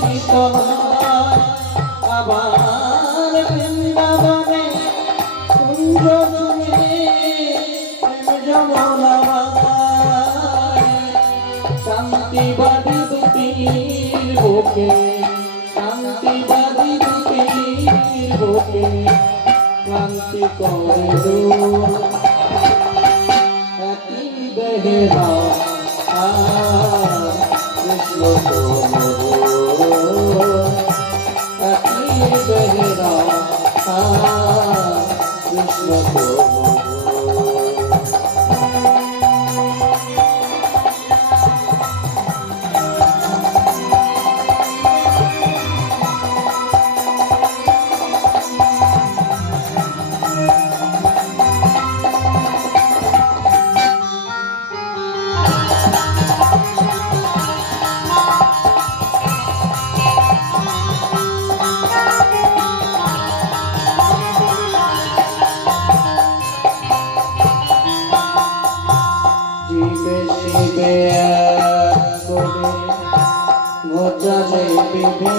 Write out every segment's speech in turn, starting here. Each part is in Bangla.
শীতল হয় আবার বৃন্দাবনে কুঞ্জ জুড়ে প্রেম যমুনা বাগায় শান্তিবাদী দুটির বুকে শান্তিবাদী দুটির বুকে ক্লান্তি করে দূর একই দেহেরা কৃষ্ণ একই দেহেরা কৃষ্ণ শিবে করে ঘোচালে বিভে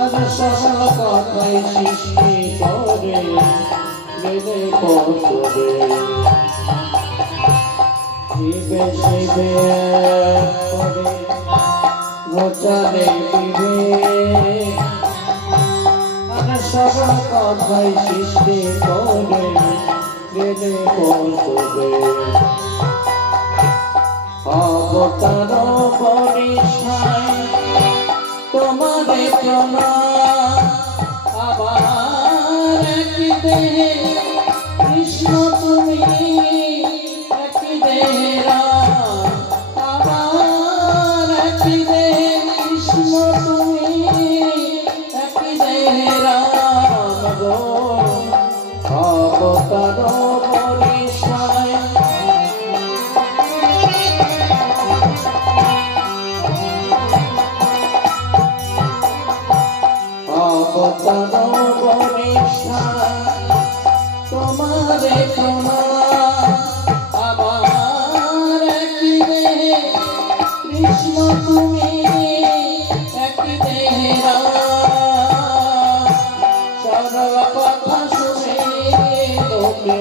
আর সরল কথাই সৃষ্টি করে গেলে পশবে শিবে শিবে করে ঘোচালে বিভে আর সরল কথাই সৃষ্টি করে গেলে পৌঁছবে অবতার পরিষ্কার তোমারে প্রণাম আবার একই দেহে কৃষ্ণ তুমি একই দেহে রাম আবার একই দেহে কৃষ্ণ তুমি একই দেহে রাম গো অবতার পরিষ্কার অবতার পরিষ্কার তোমারে প্রণাম আবার একই দেহে কৃষ্ণ তুমি একই দেহে রাম সরল কথা শুনে লোকে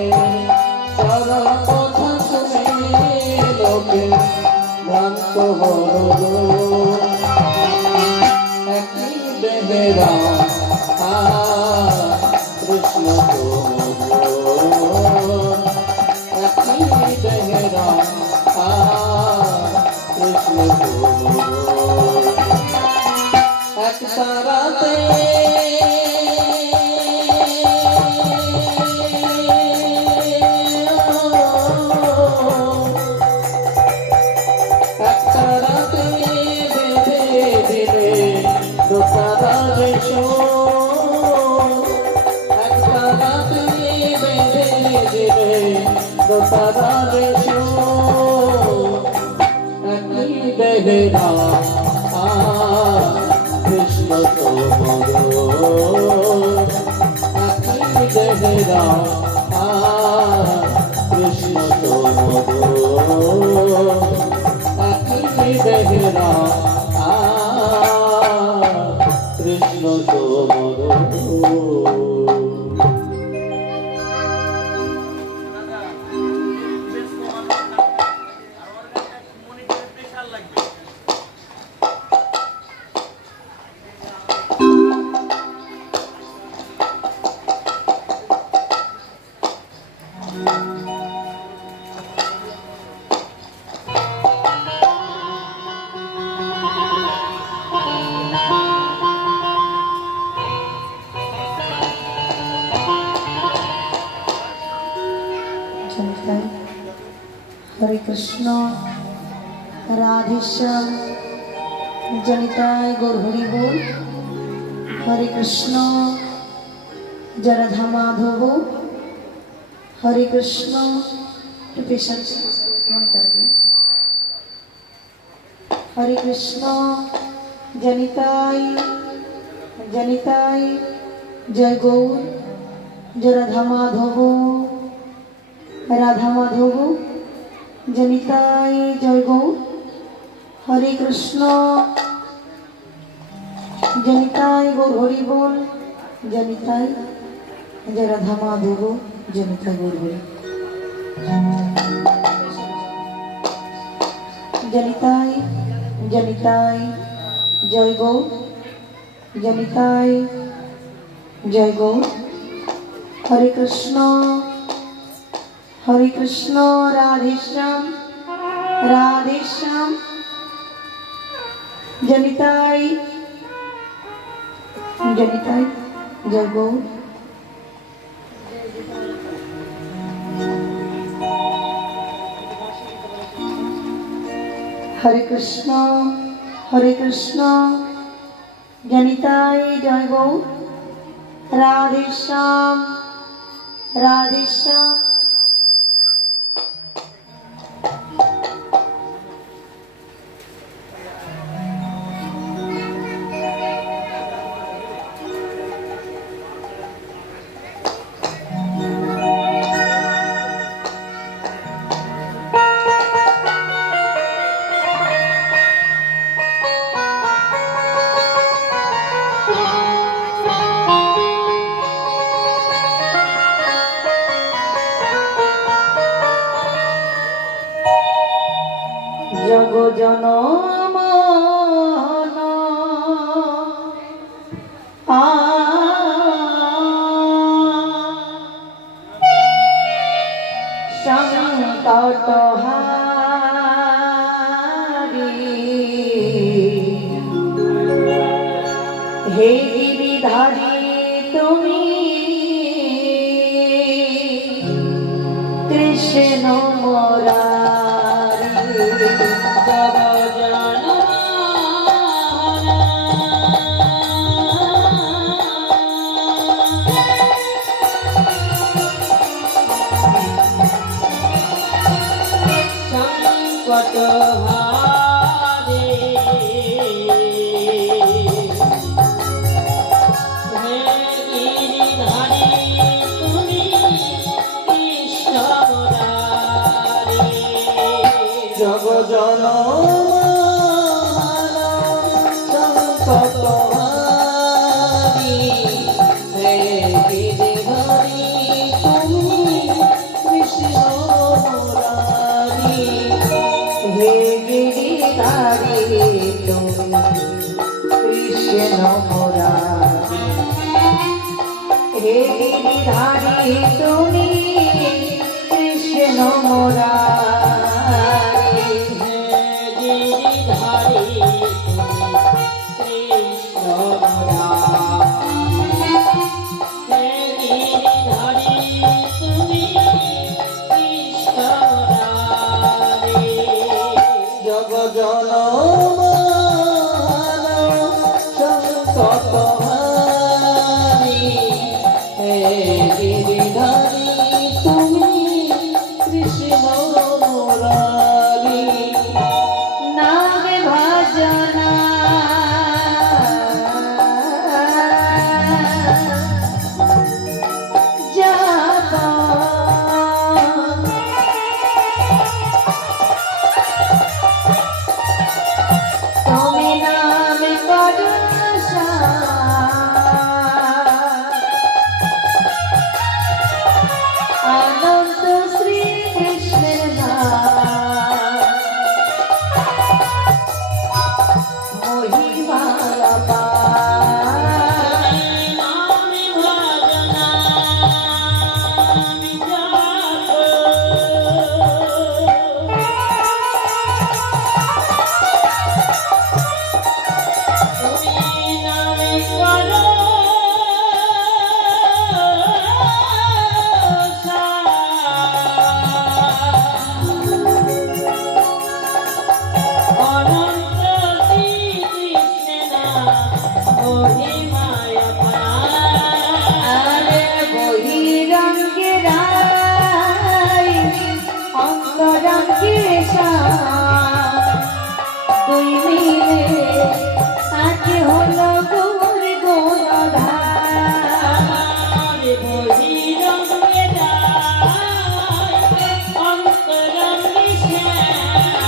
সরল কথা শুনে লোকে ভ্রান্ত হল একই দেহেরা কৃষ্ণ একই দেহেরা কৃষ্ণ এক তারাতে একই দেহেরা কৃষ্ণ একই দেহেরা কৃষ্ণ একই দেহেরা কৃষ্ণ हरे कृष्ण राधेश्याम जनिताय गौर हरि बोल। हरे कृष्ण जय राधा माधव। हरे कृष्ण हरे कृष्ण जनिताय जनिताय जय गौर जय राधा माधव राधा माधव जनिताय जय गौर। হরে কৃষ্ণ জনিতাই গৌর হরি বল জনিতাই জয় রাধা মাধব জনিতাই গৌর হরি জনিতাই জনিতাই জয় গৌর জনিতাই জয় গৌর হরে কৃষ্ণ রাধে শ্যাম জনিতাই জনিতাই জয় গৌর হরে কৃষ্ণ জনিতাই জয় গৌর রাধে শ্যাম জগ জনম সংকট হারি হে গিরিধারী তুমি কৃষ্ণ মুরারি জগ জন সংকট হারি হে গিরিধারী তুমি কৃষ্ণ মুরারি হে গিরিধারী তুমি কৃষ্ণ মুরারি হে গিরিধারী তুমি কৃষ্ণ মুরারি জগ জন সংকট হারি হে গিরিধারী তুমি কৃষ্ণ মুরারি নাম ভজনা জপ তুমি নাম করো অনন্ত শ্রী কৃষ্ণের নাম মহিমালা আরে বহিরঙ্গে রাই অন্তরঙ্গে দুই মিলে আজকে হলো গৌর গৌরধার বহিরঙ্গে রাই অন্তরঙ্গে শ্যাম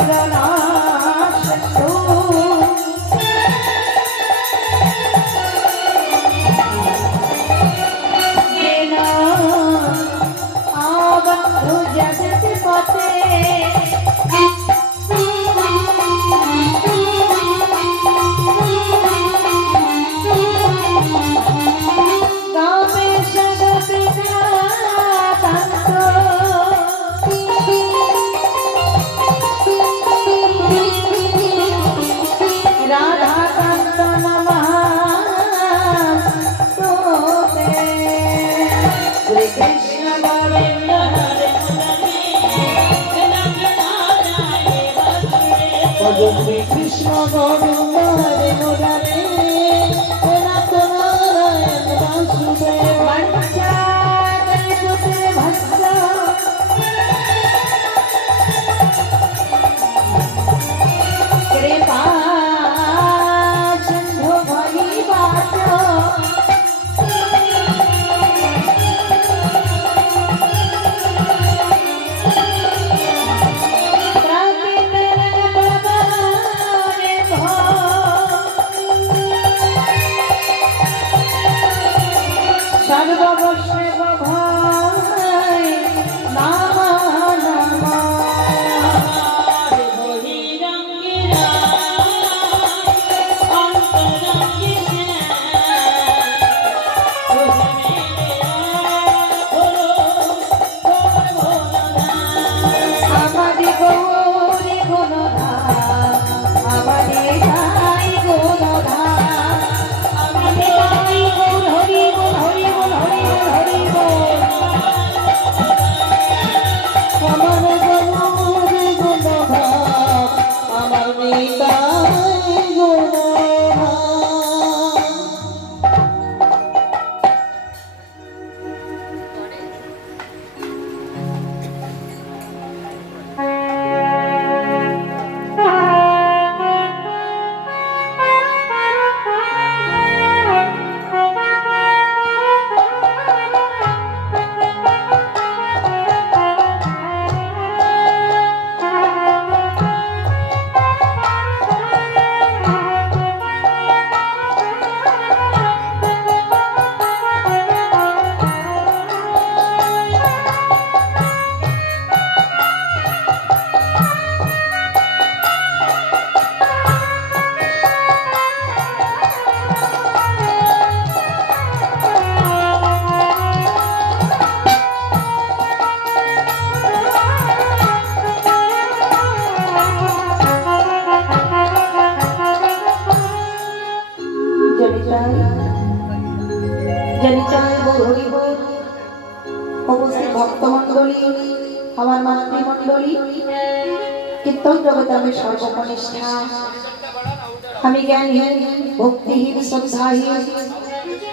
ঝরনা সিন্ধু বিনা আবন্ধু জগৎ পতে শ্রী কৃষ্ণ গোবিন্দ হরে মুরারে নাথ নারায়ণ বাসুদেব कृपा सिंधु भली बात সর্ববৈষ্ণব ভাই নামা নামা আমারি গৌরী গুণধা আমারি গাই গুণধা আমারি গাই গুণ হরি গুণ হরি গুণ হরি গুণ হরি গুণ আমার গৌরী গুণধা আমার নিতাই গুণধা জনিতায় গৌরী বল উপস্থিত ভক্তমণ্ডলী আমার মাতৃমণ্ডলী কীর্তন জগতে আমি সর্বকনিষ্ঠা আমি জ্ঞানহীন ভক্তিহীন শ্রদ্ধাহীন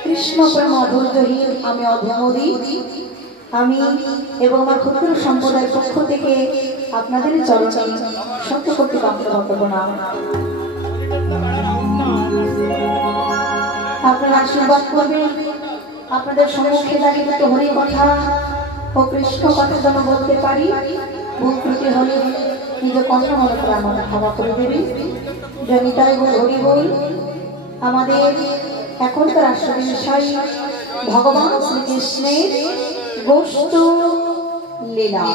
কৃষ্ণ প্রেম অধৈর্যহীন আমি অধমদী আমি এবং আমার ক্ষুদ্র সম্প্রদায়ের পক্ষ থেকে আপনাদের চরণে সত্য করতে কামনা না আপনারা আশীর্বাদ করবেন আপনাদের সম্মুখে দাঁড়িয়ে দুটো হরি কথা ও কৃষ্ণ কথা যেন বলতে পারি ভুল ত্রুটি হলে নিজ কথা মনে করে আমাদের ক্ষমা করে দেবে জনিতাই হরি বল আমাদের এখনকার আসল বিষয় ভগবান শ্রীকৃষ্ণের বস্তু লীলা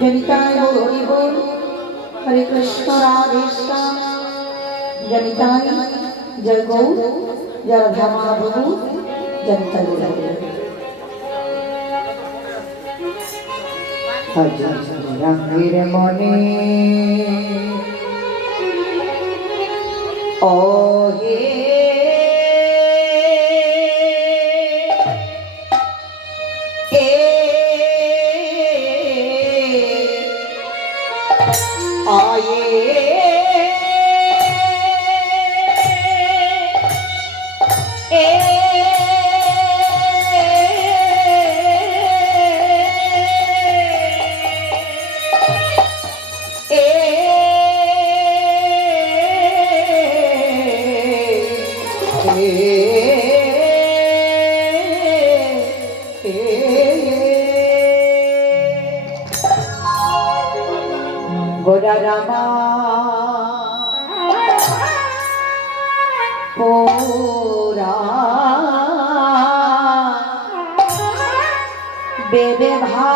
জনিতাই হরি বল हरे कृष्ण राधे श्याम जनिताय जय गौर जय राधा माधव जनिताय রঙের মনে ও হে গোরা রামা পোরা বেবে ভা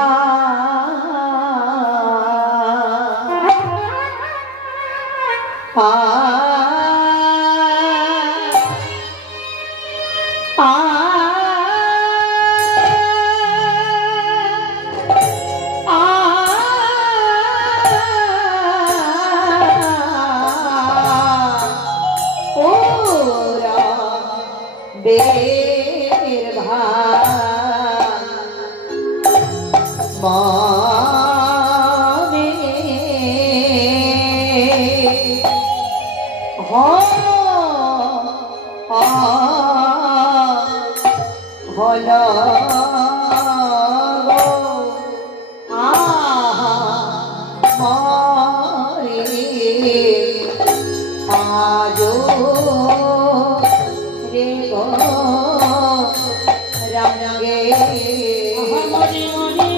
বের ভানে হল আজো রে গো রামগে হরি হরি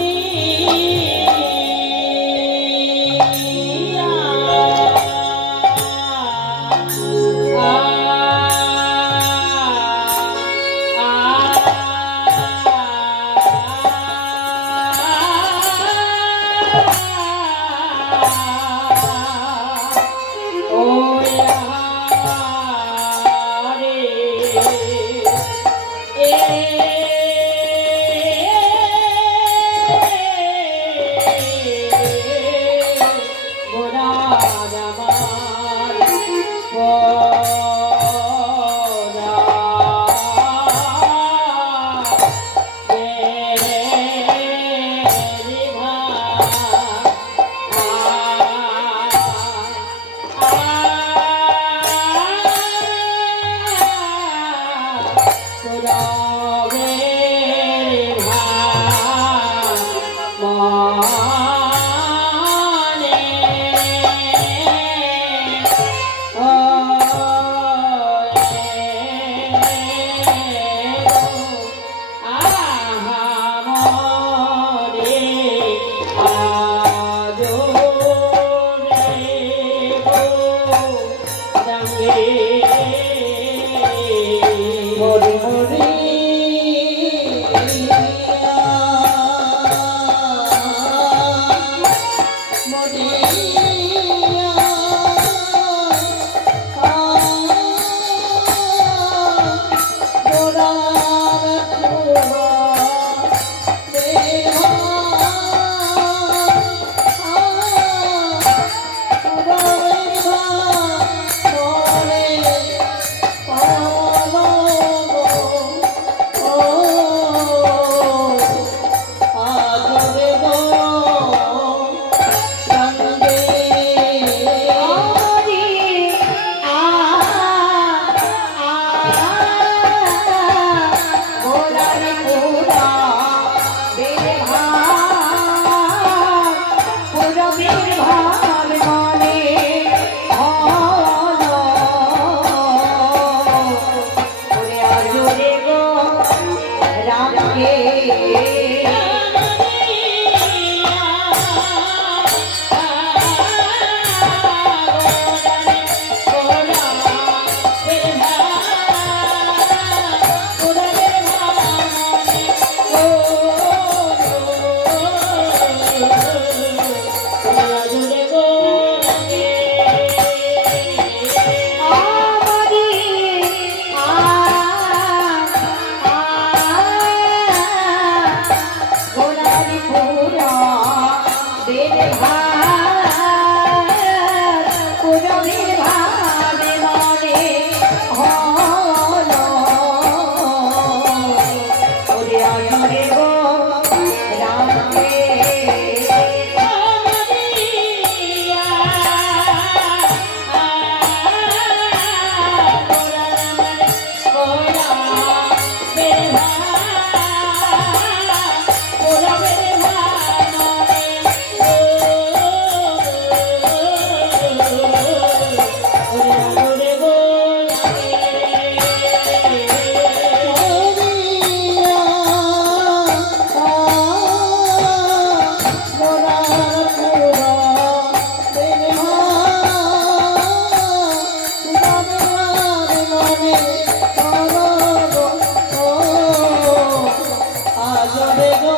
আজরে গো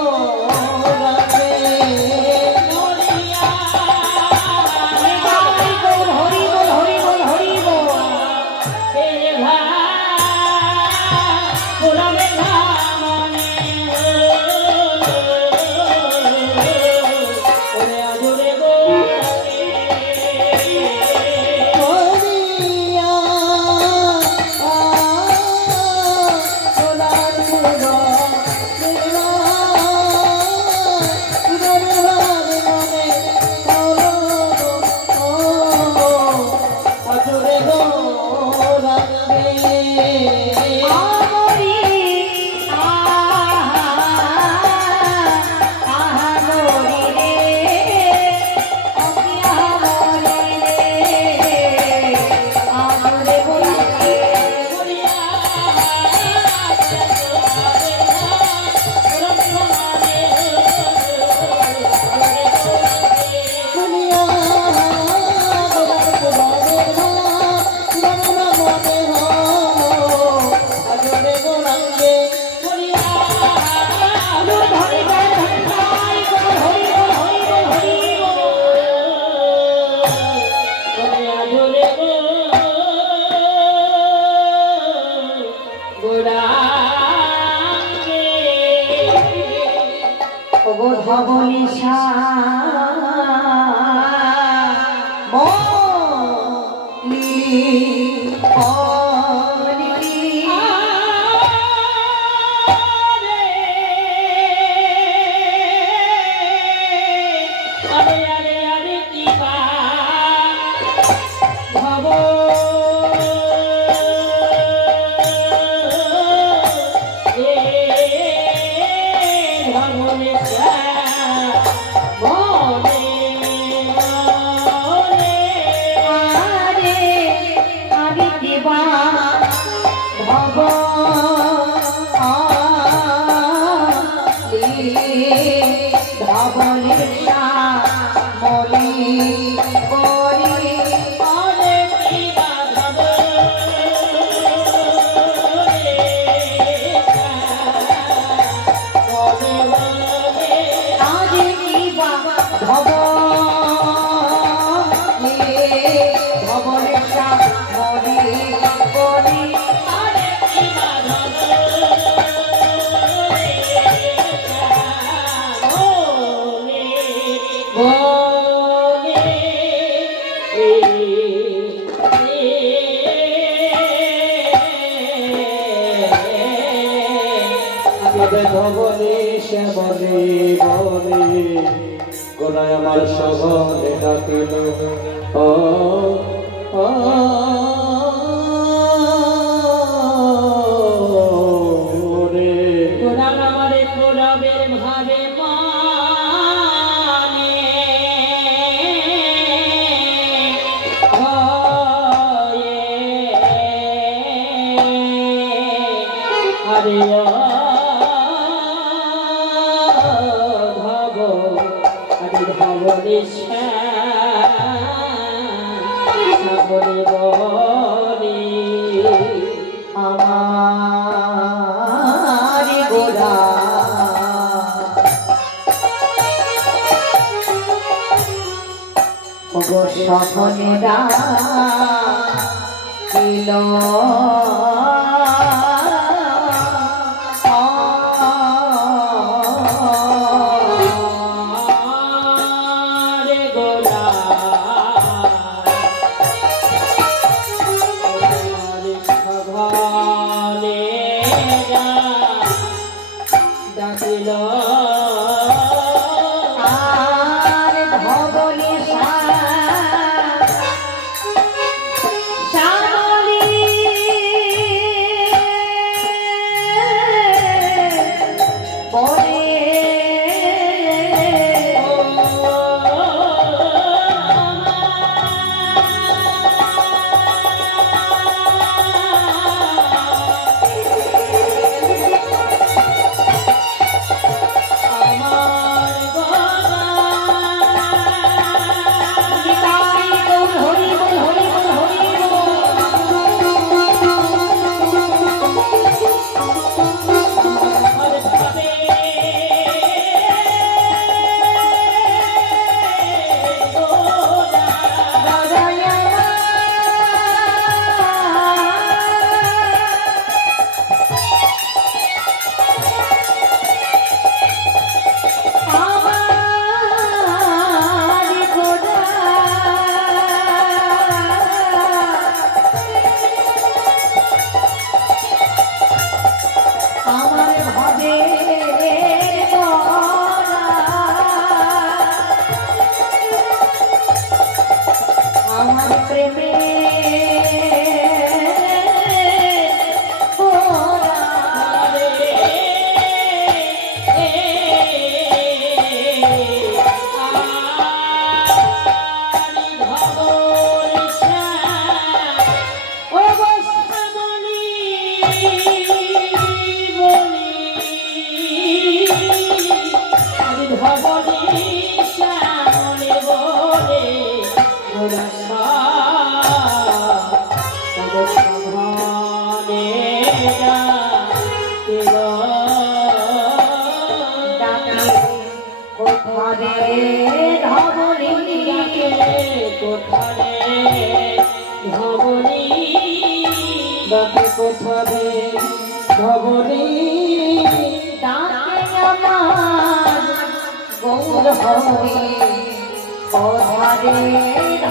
রাখে মরিয়া হরি বল হরি বল হরি বল হরি বল হে ভাই পুরবে ধামনে ওরে আজরে গো আজরে গো রাখে আমরি আহা মরি রে অকিয়া মরি রে আমরে বলি মরিয়া আজরে গো রাখে মরিয়া হরি বল হরি বল হরি বল হরি বল ওরে আজরে গো গোড়াঙ্গে ওগো ধবলিশা আরে আরে আরে কি পা ভব এ ভবনে বলে বলে আরে আমি দিবা ভব ধবলিশা মলি করি আরে কি বাধব বলে বলে আরে দিবা ভব ধবলিশা মলি করি আরে কি বাধব বলে বলে ভবনে সে বলে বলে গোড়ায় আমার সবলে ডাকিল ও ও রে গোড়া আমারে গোড়াবের ভাবে মানে আরে ধব আরে ধবনে সাবনে বনে আমার গোরা ওগো সহনেরা কিল রে গোলা সভালে ডাকিল আর ধবলি শ্যামলি কোথারে ধবনি ডাকে কোথারে ধবনি ডাকে কোথারে ধবনি ডাকে আমার গৌর হরি কোথারে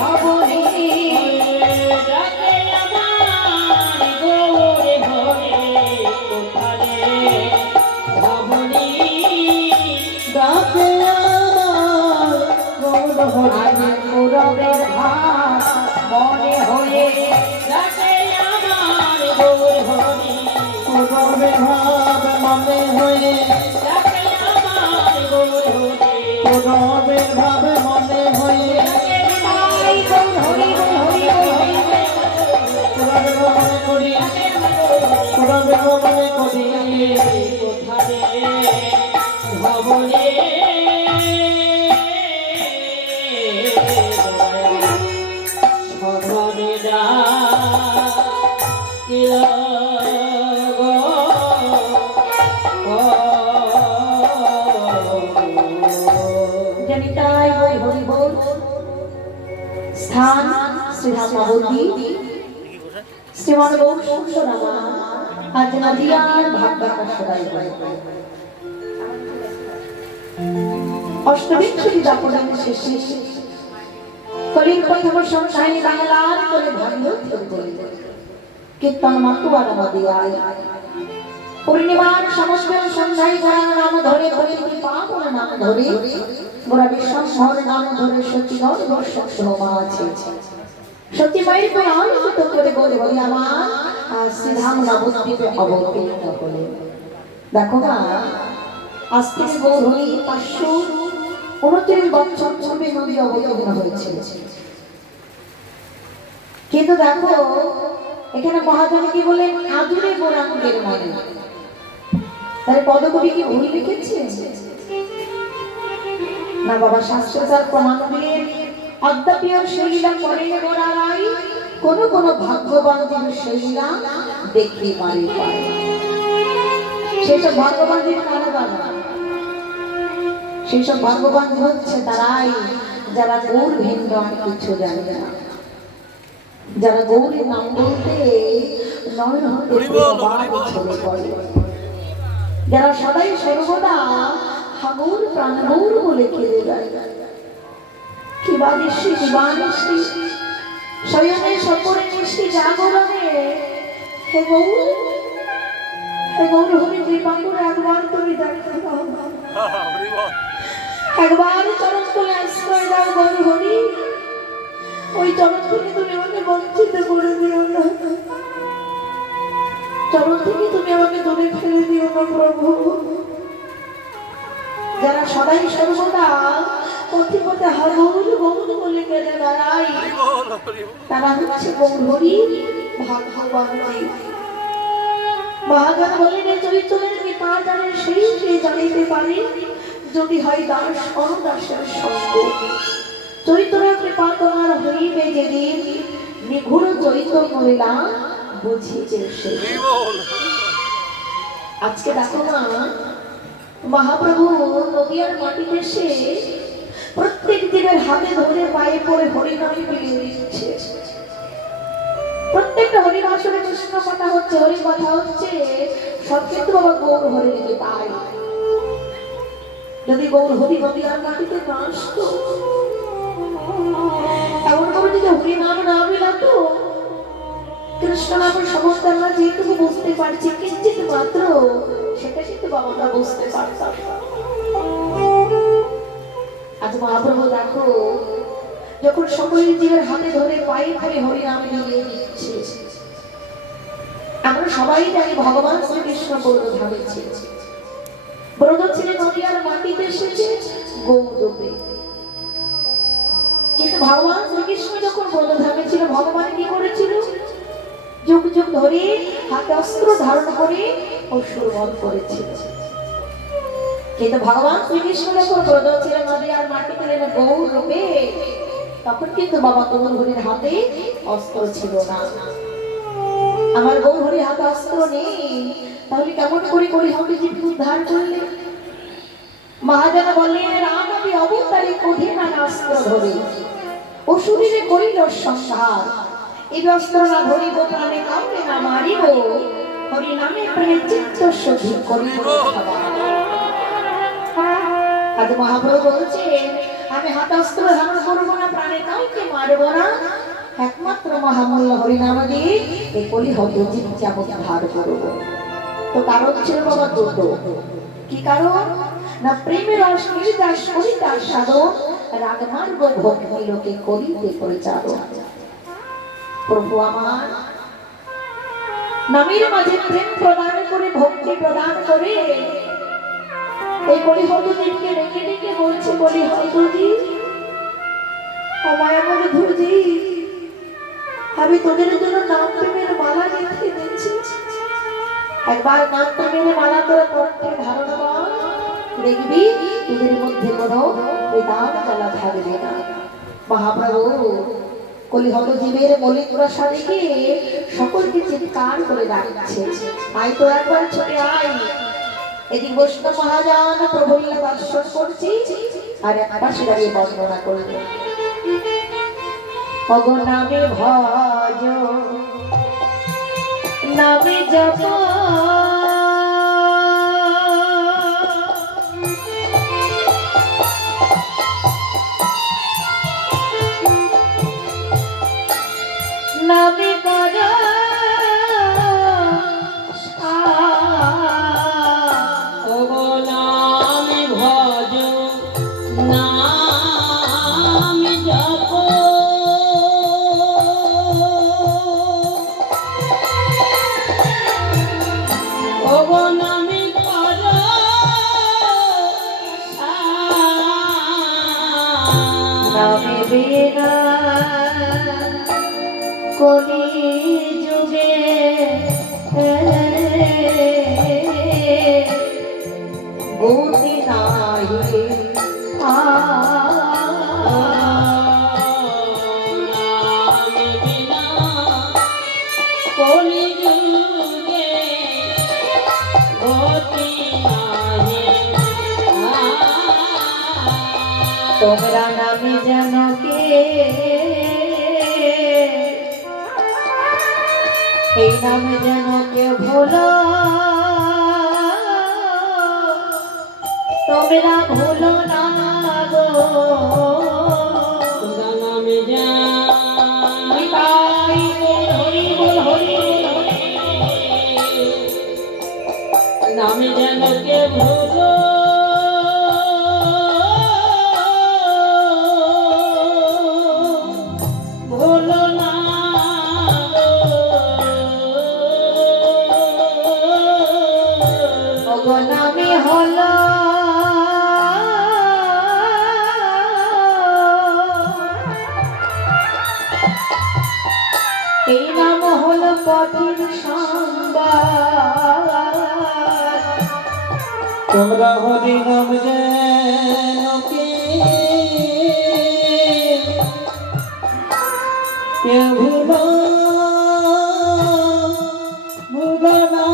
ধবনি ডাকে আমার গৌরে হরে কোথারে ধবনি ডাকে আমার গৌর হরি আজ পুরবের ভাস মনে হয়ে ডাকে আমার গৌর হরে পূর্বে ভাব মনে হয়ে ডাকে আমার গৌর হরে পূর্বে ভাব মনে হয়ে তাই গৌর হরি গৌর হরি গৌর হরি পূর্বে মনে করি পূর্বে মনে করি কোথারে ধবনে সবনে ডাকিল জনিতাই বল হরি বল স্থান শ্রীধাম নবদ্বীপ শ্রীমান গৌর সুন্দরামা আজ নদিয়ার ভাগ্যাকাশ সদাই অষ্টবিংশতি দাপনের শেষে কলির প্রথম সংসারী বাংলার করে ভাগ্য কীর্তন মাতুয়ার নদিয়ায় পূর্ণিমার সমস্ত সন্ধ্যায় যারা নাম ধরে ধরে পাবন নাম ধরে গোরা বিশ্বম্ভর নাম ধরে সত্যিগর বর্ষমা আছে সত্যি মায়ের তো আলোকিত করে বলে বলে আমার শ্রীধাম নবদ্বীপে অবতীর্ণ হলে দেখো না আজ থেকে গৌরী 529 বছর পূর্বে নদী অবতীর্ণ হয়েছে কিন্তু দেখো এখানে মহাজন কি বলেন আদুরে গোরাঙ্গের মনে তার পদকবি কি ভুল লিখেছে না বাবা শাস্ত্রকার প্রমাণ দিয়ে অদ্যাপিও শৈলা করেন গোরারাই কোন কোন ভাগ্যবান যেন শৈলা দেখতে পারে সেসব ভাগ্যবান যেন কারা সেসব ভাগ্যবান হচ্ছে তারাই যারা গৌর ভিন্ন আর কিছু জানে না যারা গৌরের নাম বলতে নয়ন হতে ছেড়ে পড়ে যারা সদাই সর্বদা হাগুর প্রাণগৌর বলে কেঁদে যায় কি বানিসি স্বয়ংে সকলে নিষ্ঠি জাগরণে হে গৌর হরি কৃপাঙ্গুর একবার তুমি দেখো একবার চরণ তলে আশ্রয় দাও গৌর হরি ওই চরণ থেকে তুমি আমাকে বঞ্চিত করে দিও না চরণ থেকে তুমি আমাকে দূরে ফেলে দিও না প্রভু যারা সদাই সর্বদা পথে পথে হাগুর গৌর বলে কেঁদে বেড়ায় তারা হচ্ছে গৌর হরি ভাগ্যবান মহাজন বলেন এই চরিত্রের কৃপা জানে সেই সে জানিতে পারে যদি হয় দাস অনুদাসের সঙ্গ চরিত্রের কৃপা তোমার হইবে যেদিন নিঘুর চরিত্র মহিলা বুঝিতে সে আজকে দেখো না মহাপ্রভু নদিয়ার মাটিতে এসে প্রত্যেক দিনের হাতে ধরে পায়ে পড়ে হরিনামে বিলিয়ে দিচ্ছে প্রত্যেকটা হরিবাসরে কৃষ্ণ কথা হচ্ছে হরি কথা হচ্ছে সব কিন্তু বাবা গৌর হরি নিতে পায় যদি গৌর হরি নদিয়ার মাটিতে না আসতো এমন করে যদি হরি নাম না মিলাতো কৃষ্ণ নামের সমস্ত আমরা যেটুকু বুঝতে পারছি কিঞ্চিত মাত্র সেটা কিন্তু বাবারা বুঝতে পারতাম আজ মহাপ্রভু দেখো যখন সকলের জীবের হাতে ধরে পায়ে ধরে হরিনাম মিলিয়ে দিচ্ছে আমরা সবাই জানি ভগবান শ্রীকৃষ্ণ ব্রতধামে ছিলেন ব্রত ছিলেন নদিয়ার মাটিতে এসেছে গৌরবে কিন্তু ভগবান শ্রীকৃষ্ণ যখন ব্রতধামে ছিল ভগবান কি করেছিল যুগ যুগ ধরে হাতে অস্ত্র ধারণ করে অসুর বধ করেছিল কিন্তু ভগবান শ্রীকৃষ্ণ যখন ব্রত ছিলেন নদিয়ার মাটিতে গৌর রূপে তখন কিন্তু বাবা গৌর হরির হাতে অস্ত্র ছিল না আমার গৌর হরির হাতে অস্ত্র নেই তাহলে কেমন করে হরিকে জীব উদ্ধার করলে মহাজন বললেন রাম আমি অবতারে কঠিন অস্ত্র ধরে অসুরীরে করিল সংহার এই অস্ত্র না ধরিব প্রাণে কাউকে না মারিব হরি নামে প্রাণে চিত্ত শুদ্ধি করিব আজ মহাপ্রভু বলছেন আমি হাতাস্ত্র ধারণ করবো না প্রাণে কাউকে মারবো না একমাত্র মহামূল্য হরিনাম দিয়ে এই কলি হতে চিন্তাকে ধার করবো তো কারণ ছিল বাবা দুটো কি কারণ না প্রেমের রস নির্যাস করি তার সাধন রাগমার্গ ভক্তি লোকে করিতে পরিচালন প্রভু আমার নামের মাঝে প্রেম প্রদান করে ভক্তি প্রদান করে এই কলিহদ্দীপকে ডেকে ডেকে বলছে কলিহদ্দী অমায়া মধুজি আমি তোদের জন্য নাম প্রেমের মালা গেঁথে দিচ্ছি একবার নাম প্রেমের মালা তোরা কণ্ঠে ধারণ কর দেখবি তোদের মধ্যে কোনো বেদাত জ্বালা থাকবে না মহাপ্রভু কলিহদ্দীপের মলিন প্রসাদে গিয়ে সকলকে চিৎকার করে ডাকছে আয় তো একবার ছুটে আয় এদিক বৈষ্ণব মহাজন প্রভুল্লা দর্শন করছি আর এক পাশে দাঁড়িয়ে বর্ণনা করবে অগো নামে ভজ নামে জপ নামে কর নামে বিনা কলি যুগে গতি নাহি নামে বিনা কলি যুগে গতি নাহি তোমরা নামে জানো কে এই নামে যেন কে ভুলো তোমরা ভুলো না গো নামে নামে যেন কে ভুলো নামে হলো এই নাম হলো পথের সংবাদ তোমরা হরি নাম যেন কে ভুলো ভুলো না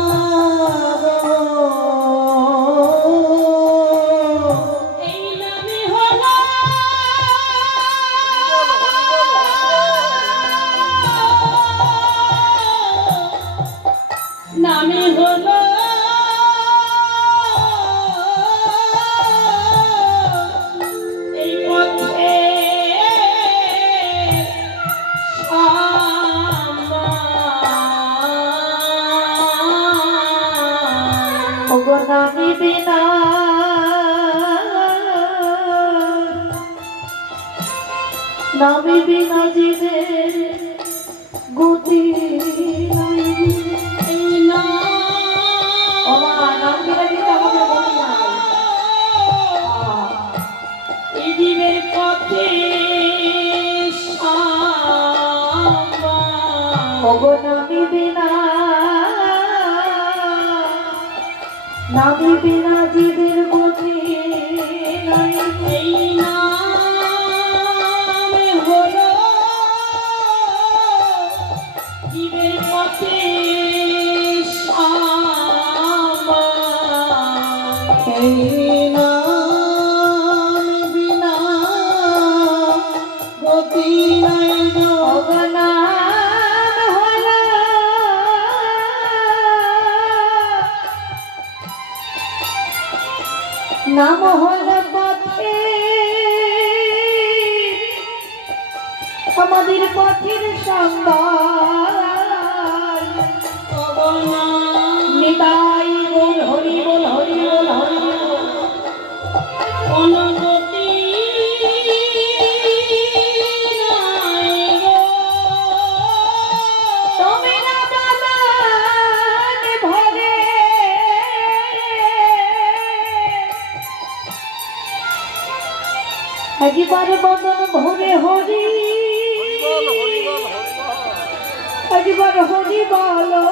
নামে হলো এই পথে ওগো নামে বিনা নামে বিনা জীবের গতি জীবের পথে ওগো নামি বিনা জীবের গতি নাই এই নামে হলো জীবের পথে এই নাম পথের সন্ধান নিতাই বল হরি বল হরি বল হরি বল। অনুভূতি তুমি না বাগান ভরে একবার বদন ভরে হরি একবার হরি বলো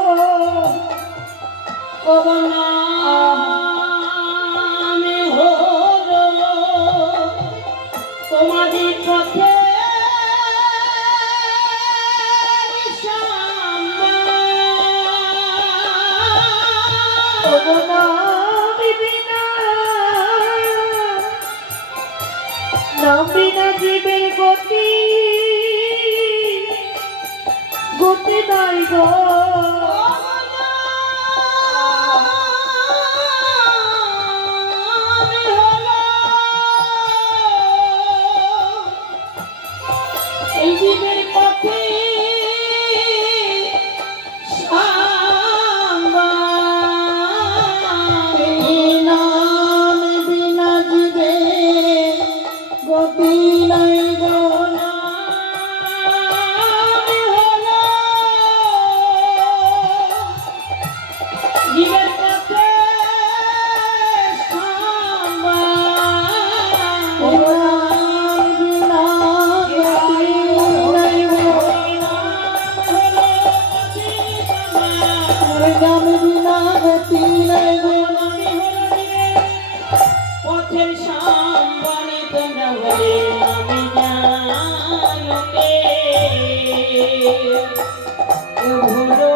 নামে হলো তোমাদের পথে বিনা জীবের গতি গতি নাই গো এই জীবের পথে নাম বিনা জীবে গতি নাই গো জীবের পথে পথের সম্বনে তোমরা বলে আমি জানকে ভুলো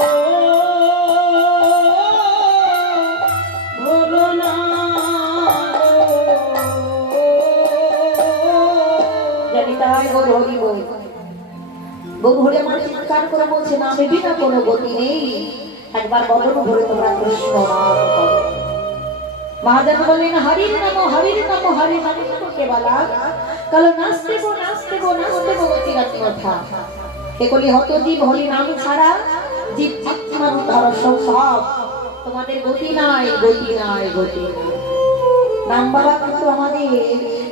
ভুলো না জানি তাই গো হরি বল গো হরি আমার চিৎকার করে বলছে না আমি বিনা কোনো গতি নেই একবার বদন ভরে তোমরা কৃষ্ণ নাম করো মহাজন বললেন হরির নাম হরি হরি নাম কেবলা কাল নাচতে গো নাচতে গো নাচতে গো চিরাত কথা কেকলি হত জীব হরি নাম ছাড়া জীব আত্মার ধর সম্ভব তোমাদের গতি নাই গতি নাই গতি নাই নাম বাবা কিন্তু আমাদের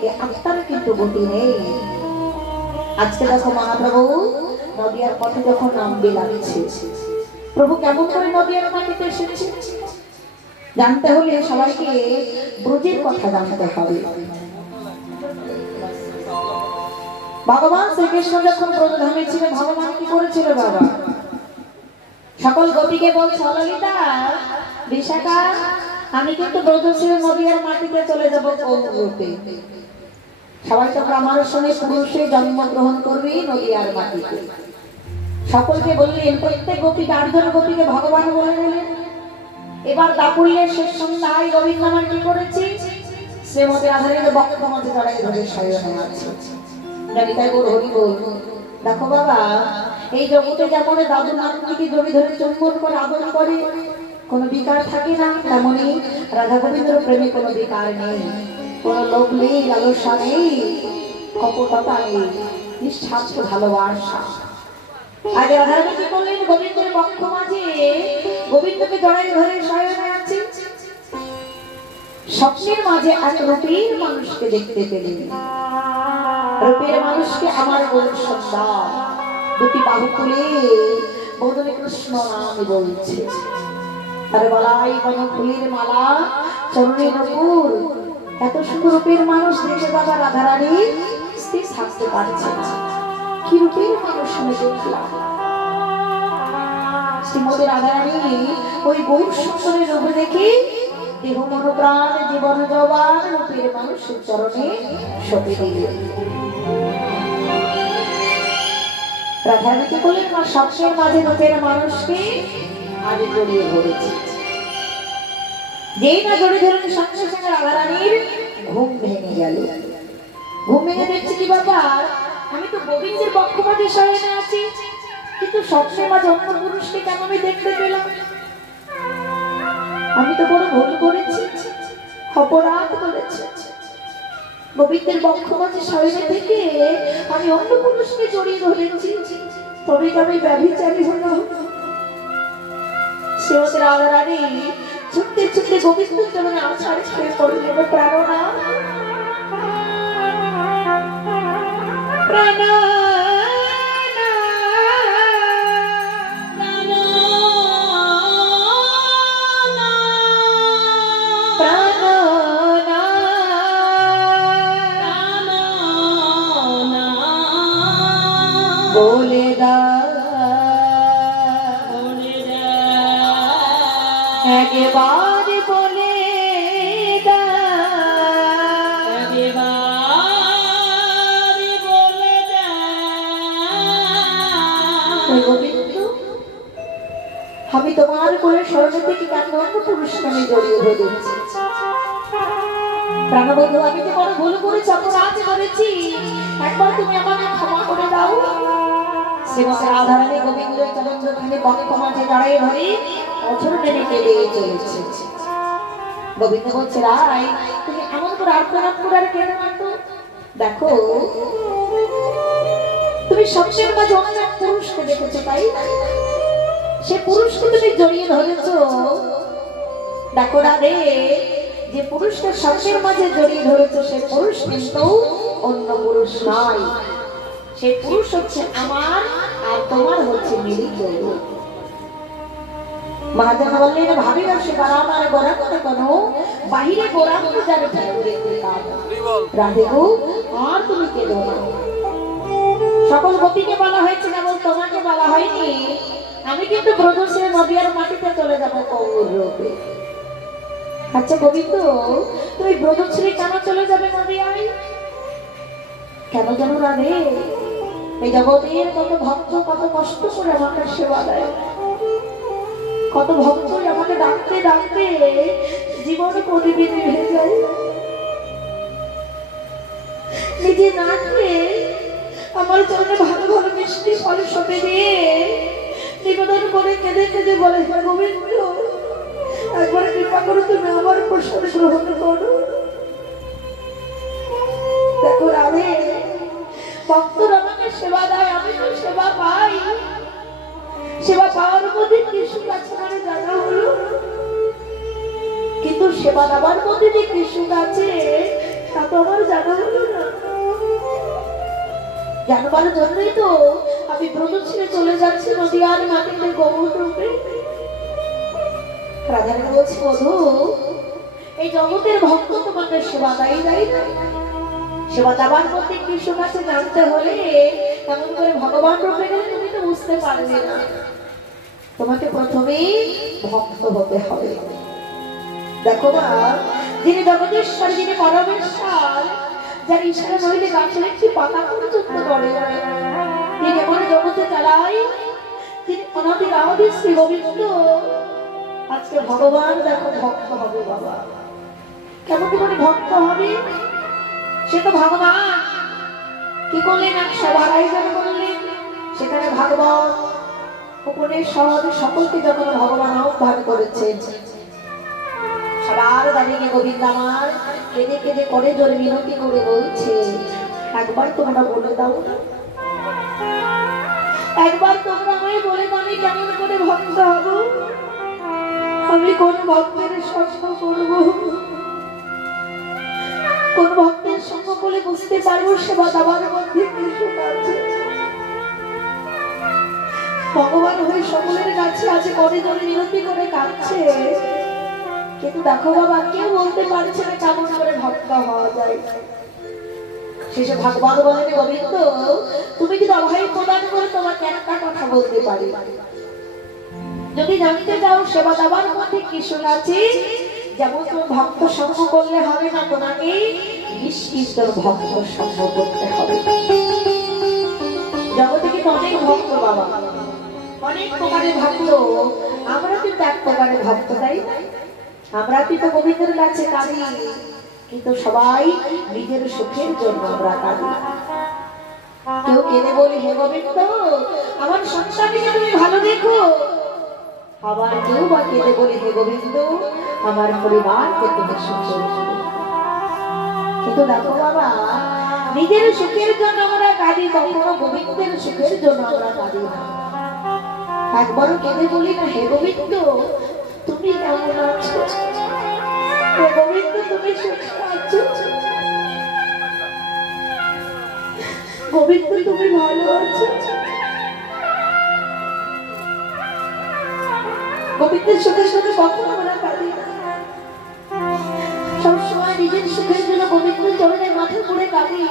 এই আত্মার কিন্তু গতি নেই আজকে দেখো মহাপ্রভু নদিয়ার পথে যখন নামবে লাগছে প্রভু কেমন করে নদিয়ার মাটিতে এসেছে জানতে হলে সবাইকে ব্রজের কথা জানতে হবে ভগবান শ্রীকৃষ্ণ যখন ব্রজধামে ছিলেন ভগবান কি করেছিল বাবা সকল গোপীকে বলছে ললিতা বিশাখা আমি কিন্তু ব্রজ ছেড়ে নদিয়ার মাটিতে চলে যাব রূপে সবাই তোমরা আমার সঙ্গে পুরুষে জন্মগ্রহণ করবি নদিয়ার মাটিতে সকলকে বললেন প্রত্যেক গোপীকে 8 জন গোপীকে ভগবান বলে দিলেন এবার দাপুরিয়ার শেষ সন্ধ্যায় রবীন্দ্রনাথ কি করেছি শ্রীমতী রাধারের বক্ষ মধ্যে জড়াই ধরে শয়নে আছে জানিতাই বল হরি বল দেখো বাবা এই জগতে যেমন দাদু নাতনিকে জড়ি ধরে চুম্বন করে আদর করে কোনো বিকার থাকে না তেমনই রাধা গোবিন্দর প্রেমে কোনো বিকার নেই কোনো লোভ নেই লালসা নেই কপটতা নেই নিঃস্বার্থ ভালোবাসা আগে রাধারানী কি করলেন গোবিন্দের বক্ষ মাঝে গোবিন্দকে জড়াই ধরে শয়নে আছে স্বপ্নের মাঝে এক রূপের মানুষকে দেখতে পেলেন রূপের মানুষকে আমার গৌর সন্তান দুটি বাহু তুলে বদলে কৃষ্ণ নাম বলছে আরে বলাই কোন ফুলের মালা চরণে নপুর এত সুন্দর রূপের মানুষ দেখে বাবা রাধারানী স্থির থাকতে পারছে না কি রূপের মানুষ আমি দেখলাম শ্রীমতী রাধারানী ওই গৌর সুন্দরের রূপ দেখে দেহ মন প্রাণ জীবন জবান রূপের মানুষের চরণে সঁপে দিলেন রাধারানীকে বললেন মা স্বপ্নের মাঝে রূপের মানুষকে আগে জড়িয়ে ধরেছে যেই না জড়িয়ে ধরলেন সঙ্গে সঙ্গে রাধারানীর ঘুম ভেঙে গেল ঘুম ভেঙে দেখছি কি বাবা আমি তো গোবিন্দের পক্ষ মাঝে শয়নে আছি কিন্তু স্বপ্নের মাঝে অন্য পুরুষকে কেন আমি দেখতে পেলাম আমি তো বড় ভুল করেছি অপরাধ করেছি গোবিন্দের বক্ষ মাঝে শয়নে থেকে আমি অন্য পুরুষকে জড়িয়ে ধরেছি, তবে আমি ব্যভিচারী হলাম। শ্রীমতী রাধারানী ছুটতে ছুটতে গোবিন্দের চরণে আছাড় খেয়ে পড়লেন। প্রাণনা প্রাণনা বলে একবার বলে গোবিন্দ, আমি তোমার কোলে স্বর্ণে থেকে কেন অন্য পুরুষ নামে জড়িয়ে ধরেছি? প্রাণবন্ধু, আমি তো বড় ভুল করেছি, অপরাধ করেছি, একবার তুমি আমাকে ক্ষমা করে দাও। শ্রীমতী রাধারানী গোবিন্দের চরণখানি বক্ষ মাঝে দাঁড়িয়ে ধরে অঝর টেনে কেঁদে চলেছে। গোবিন্দ বলছে, রাই তুমি এমন করে আর্তনাদ করে আর কেন মানতো? দেখো, তুমি স্বপ্নের মাঝে অন্য এক পুরুষকে দেখেছো, তাই সে পুরুষকে তুমি জড়িয়ে ধরেছো। দেখো রাধে, যে পুরুষকে স্বপ্নের মাঝে জড়িয়ে ধরেছো সে পুরুষ কিন্তু অন্য পুরুষ নয়, সে পুরুষ হচ্ছে আমার আর তোমার হচ্ছে মিলিত। মহাজন বললেন, ভাবিরা সে আমার গোড়া করে কোনো বাহিরে গোড়া করে যাবে রাধে গো, আর তুমি কেঁদো না। সকল গোপীকে বলা হয়েছে, যেমন তোমাকে বলা হয়নি। আমি কিন্তু ব্রজশ্রী নদিয়ার মাটিতে চলে যাবো কৌর রূপে। আচ্ছা গোবিন্দ, তুমি ব্রজশ্রী কেন চলে যাবে নদিয়ায়? কেন জানো রাধে, এই জগতের কত ভক্ত কত কষ্ট করে আমাকে সেবা দেয়, কত ভক্তই আমাকে ডাকতে ডাকতে জীবন প্রদীপিত হয়ে যায়। নিজে না খেয়ে আমার চরণে ভালো ভালো মিষ্টি ফল সপে দিয়ে নিবেদন করে কেঁদে কেঁদে বলে, গোবিন্দ একবার কৃপা করে তুমি আমার প্রসাদ গ্রহণ করো। দেখো রাধে, ভক্তরা আমাকে সেবা দেয়, আমি তো সেবা পাই। সেবা পাওয়ার মধ্যে কিছু কাছে মানে জানা হলো, কিন্তু সেবা দেওয়ার মধ্যে যে কিছু আছে তা তো আমার জানা হলো না। জানবার জন্যই তো আমি ব্রত ছেড়ে চলে যাচ্ছি নদিয়ার মাটিতে গৌর রূপে। রাধারানী বলছি, বধূ এই জগতের ভক্ত তোমাকে সেবা দেয় দেয় সেবা দেওয়ার মধ্যে কৃষ্ণ কাছে জানতে হলে কেমন করে ভগবান রূপে গেলে তুমি তো বুঝতে পারবে না। তোমাকে প্রথমেই ভক্ত হতে হবে। দেখো মা, যিনি জগদীশ্বর, যিনি পরমেশ্বর, যার ইশারা নইলে গাছের একটি পাতা পর্যন্ত নড়ে না, যিনি এমন জগতে চালায়, তিনি অনাদি রাধে শ্রী গোবিন্দ। আজকে ভগবান দেখো ভক্ত হবে বাবা। কেমন করে ভক্ত হবে? সে তো ভগবান কি করলেন, এক সভার আয়োজন করলেন, সেখানে ভাগবত উপদেশ সহজে সকলকে যখন ভগবান আহ্বান করেছেন, সবার দাঁড়িয়ে গোবিন্দ আমার কেঁদে কেঁদে করে জোরে মিনতি করে বলছে, একবার তোমরা বলে দাও না, একবার তোমরা আমায় বলে দাও আমি কেমন করে ভক্ত হব, আমি কোন ভক্তের সঙ্গ করব, কোন ভক্তের সঙ্গ বলে বুঝতে পারবো সেবা দেওয়ার মধ্যে কিছু আছে। ভগবান হয়ে সকলের কাছে আছে, করে জলে মিনতি করে কাঁদছে, কিন্তু দেখো বাবা কেউ বলতে পারছে না কেমন করে ভক্ত হওয়া যায়। শেষে ভগবান বলেন, গোবিন্দ তুমি যদি অভয় প্রদান করে তোমাকে একটা কথা বলতে পারি, যদি জানতে চাও সেবা দেওয়ার মধ্যে কিছু আছে, যেমন তুমি ভক্ত সঙ্গ করলে হবে না, তোমাকে নিষ্কৃষ্ট ভক্ত সঙ্গ করতে হবে। জগতে কিন্তু অনেক ভক্ত বাবা, অনেক প্রকারের ভক্ত, আমরা কিন্তু এক প্রকারের ভক্ত, তাই আমরা কিন্তু গোবিন্দের কাছে কাঁদি, কিন্তু সবাই নিজের সুখের জন্য আমরা কাঁদি। কেউ কেঁদে বলি, হে গোবিন্দ আমার সন্তানকে তুমি ভালো দেখো, আবার কেউ বা কেঁদে বলি, হে গোবিন্দ আমার পরিবারকে তুমি সুখে রেখো। কিন্তু দেখো বাবা, নিজের সুখের জন্য আমরা কাঁদি, কখনো গোবিন্দের সুখের জন্য আমরা কাঁদি না। একবারও কেঁদে বলি না, হে গোবিন্দ তুমি কেমন আছো, হে গোবিন্দ তুমি সুখে আছো, গোবিন্দ তুমি ভালো আছো। গোবিন্দের সুখের সাথে কখনো আমরা কাঁদি না, সবসময় নিজের সুখের জন্য গোবিন্দের চরণে মাথা করে কাঁদি।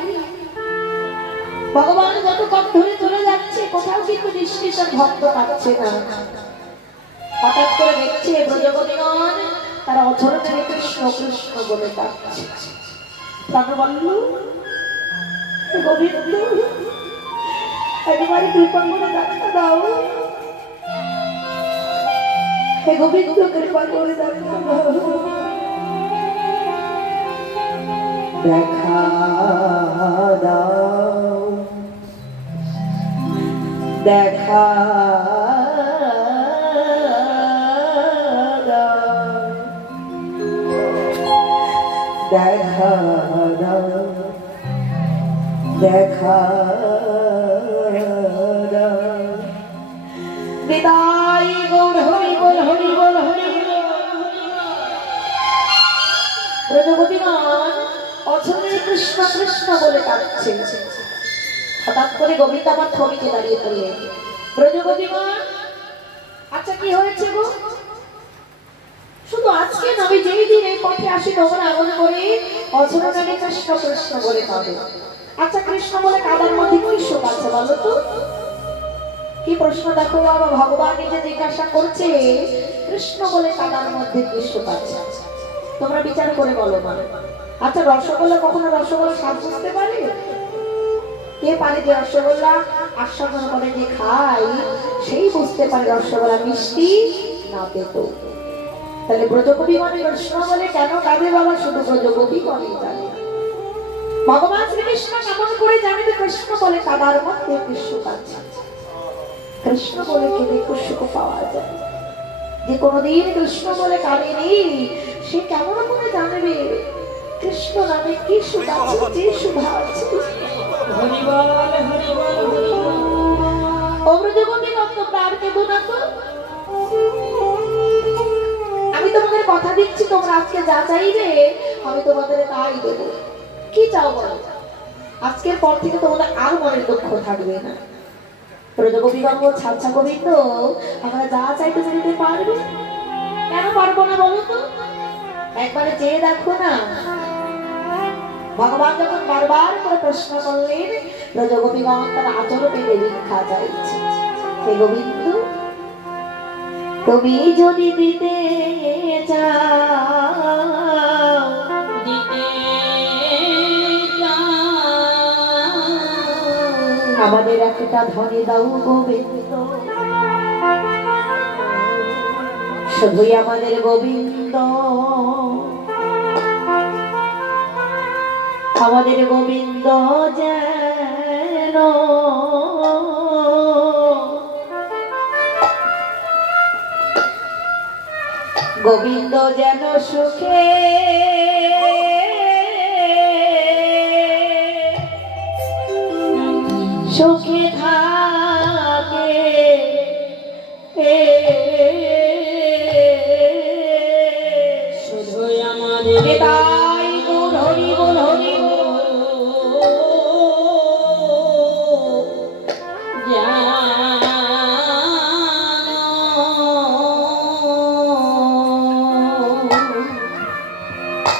ভগবান যত পথ ধরে চলে যাচ্ছে, কোথাও কিন্তু নিষ্কৃষণ ভক্ত পাচ্ছে না। হঠাৎ করে দেখছে ব্রজগণিগণ তারা অঝরণে কৃষ্ণ কৃষ্ণ বলে ডাকছে। তাকে বলল, গোবিন্দ একবারে কৃপা করে দেখা দাও, হে গোবিন্দ কৃপা করে দেখা দাও, দেখা দাও, দেখা দাও, দেখা দাও, দেখা দাও। বিদায় গৌর হরি বল, হরি বল, হরি বল। ব্রজগোপীগণ অঝরে কৃষ্ণ কৃষ্ণ বলে কাঁদছে। হঠাৎ করে গোবিন্দ আমার থমিকে দাঁড়িয়ে পড়লেন। ব্রজগোপীগণ, আচ্ছা কি হয়েছে গো? শুধু আজকে নবী যেই দিন এই পথে আসি তোমরা এমন করে অঝরে কৃষ্ণ কৃষ্ণ বলে কাঁদো। আচ্ছা কৃষ্ণ বলে কাঁদার মধ্যে কি সুখ আছে বলো তো? কি প্রশ্ন দেখো বাবা, ভগবান নিজে জিজ্ঞাসা করছে কৃষ্ণ বলে কাঁদার মধ্যে কি সুখ আছে? তোমরা বিচার করে বলো মা। আচ্ছা রসগোল্লা কখনো রসগোল্লা স্বাদ বুঝতে পারে? কে পারে যে রসগোল্লা আস্বাদন করে যে খাই সেই বুঝতে পারে রসগোল্লা মিষ্টি না পেতো। তাহলে ব্রজগোপী মানে কৃষ্ণ বলে কেন কাঁদে বাবা? শুধু ব্রজগোপী বলেই জানে। ভগবান শ্রীকৃষ্ণ কেমন করে জানে যে কৃষ্ণ বলে কাঁদার মধ্যে কৃষ্ণ আছে? কৃষ্ণ বলে কেঁদে সুখ পাওয়া যায়। যে কোনোদিন কৃষ্ণ বলে কাঁদেনি সে কেমন করে জানবে কৃষ্ণ নামে কি সুখ আছে, যে সুধা আছে। হরি বল, হরি বল, হরি বল। ও ব্রজগোপী তোমরা আর কেঁদো না তো। আমি তোমাদের কথা দিচ্ছি, তোমরা আজকে যা চাইবে আমি তোমাদের তাই দেবো। কি চাও বলো? আজকের পর থেকে তোমাদের আর মনের দুঃখ থাকবে না। ব্রজগোপীগণ বলছে, আচ্ছা গোবিন্দ আমরা যা চাইতে চাইতে পারবো? কেন পারবো না বলো তো? একবারে চেয়ে দেখো না। ভগবান যখন বারবার করে প্রশ্ন করলেন, ব্রজগোপীগণ তার আচর পেলে ভিক্ষা চাইছে। হে গোবিন্দ তুমি যদি দিতে চাও, দিতে চাও, আমাদের একটা ধনে দাও গোবিন্দ, শুধুই আমাদের গোবিন্দ, আমাদের গোবিন্দ যেন গোবিন্দ যেন সুখে সুখে থাকে, শুধু আমাদের তাই গৌর হরি বল, হরি বল।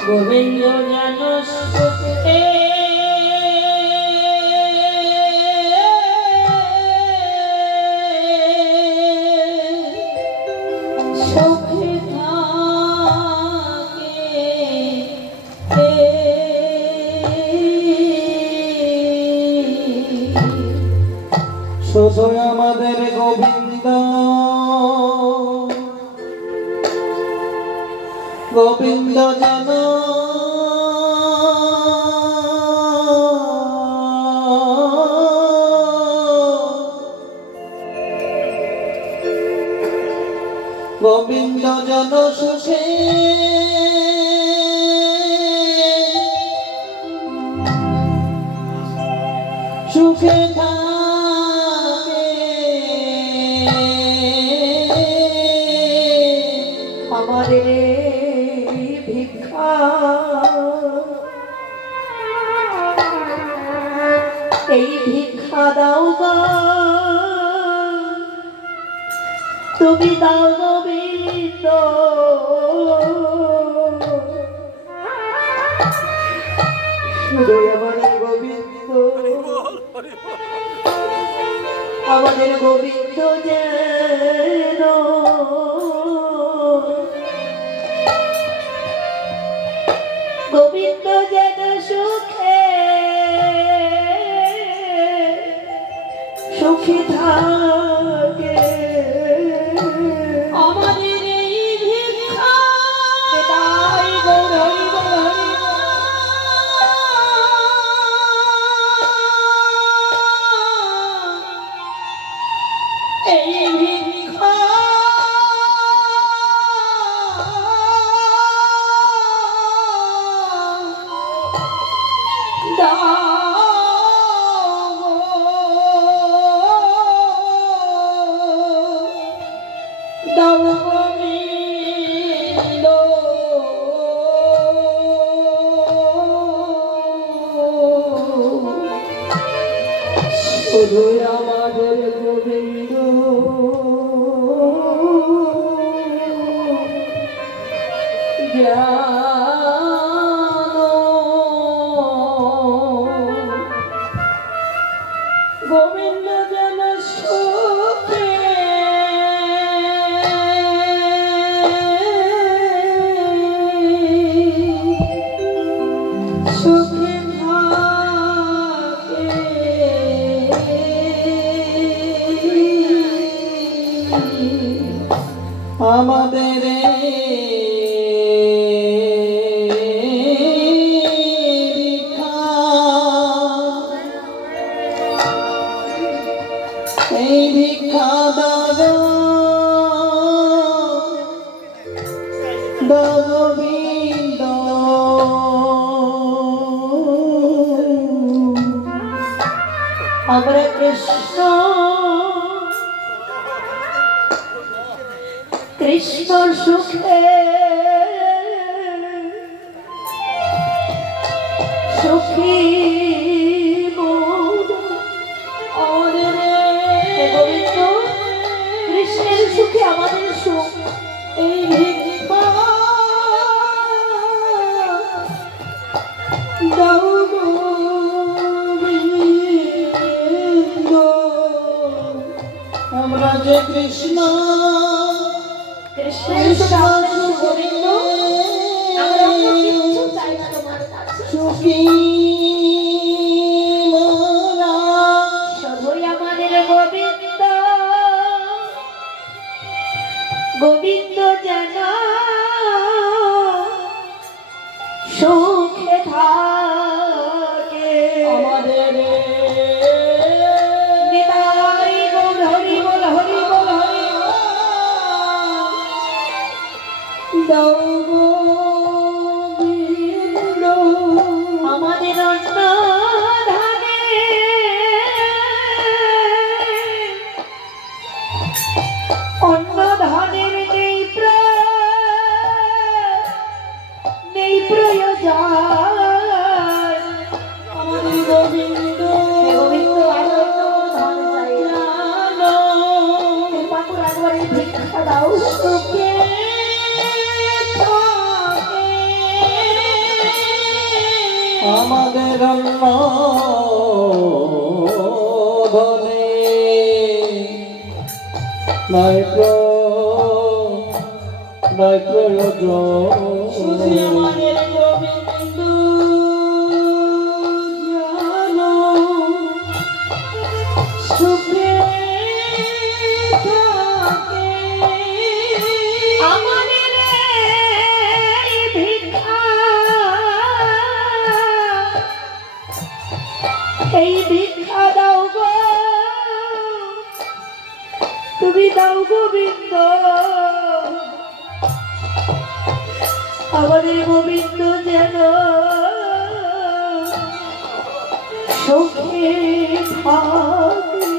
গোবিন্দ যেন সুখে সুখে শুধু আমাদের গোবিন্দ, গোবিন্দ যেন গোবিন্দ যেন সুখে সুখে থাকে আমাদের ভিক্ষা এই ভিক্ষা দাও গো তুমি দাও গোবিন্দ শুধু আমাদের গোবিন্দ আমাদের গোবিন্দ যেন গোবিন্দ যেন সুখে সুখী থাকে আমাদের এই ভিক্ষা তাই গৌর হরি বল হরি এই ভিক্ষা দাও গোবিন্দ শুধু আমাদের গোবিন্দ গোবিন্দ যেন সুখে সুখে থাকে আমাদের এই ভিক্ষা দাও গোবিন্দ আমরা কৃষ্ণ কৃষ্ণ সুখে সুখী আমাদের গোবিন্দ কৃষ্ণের সুখে আমাদের সুখ এই ভিক্ষা দাও গোবিন্দ আমরা যে কৃষ্ণ কৃষ্ণের সুখে আমাদের সুখ গোবিন্দ আমরা অন্য কিচ্ছু চাই না তোমার কাছে সুখী মোরা শুধুই আমাদের গোবিন্দ গোবিন্দ যেন সুখে থাকে আমাদের নিতাই গৌর হরি বল হরি বল হরি দাও গোবিন্দ আমাদের অন্ন ধানে অন্ন ধানের নেই প্রয়োজন আমাদের গোবিন্দ গোবিন্দ আর অন্য ধান চাই না কৃপা করে একবার এই ভিক্ষা দাও সুখে আমাদের অন্ন ধনে নাই প্রয়োজন শুধু আমাদের গোবিন্দ জানো সুখে থাকে আমাদের এই ভিক্ষা দাও গো তুমি দাও গোবিন্দ আমাদের গোবিন্দ যেন সুখে থাকি।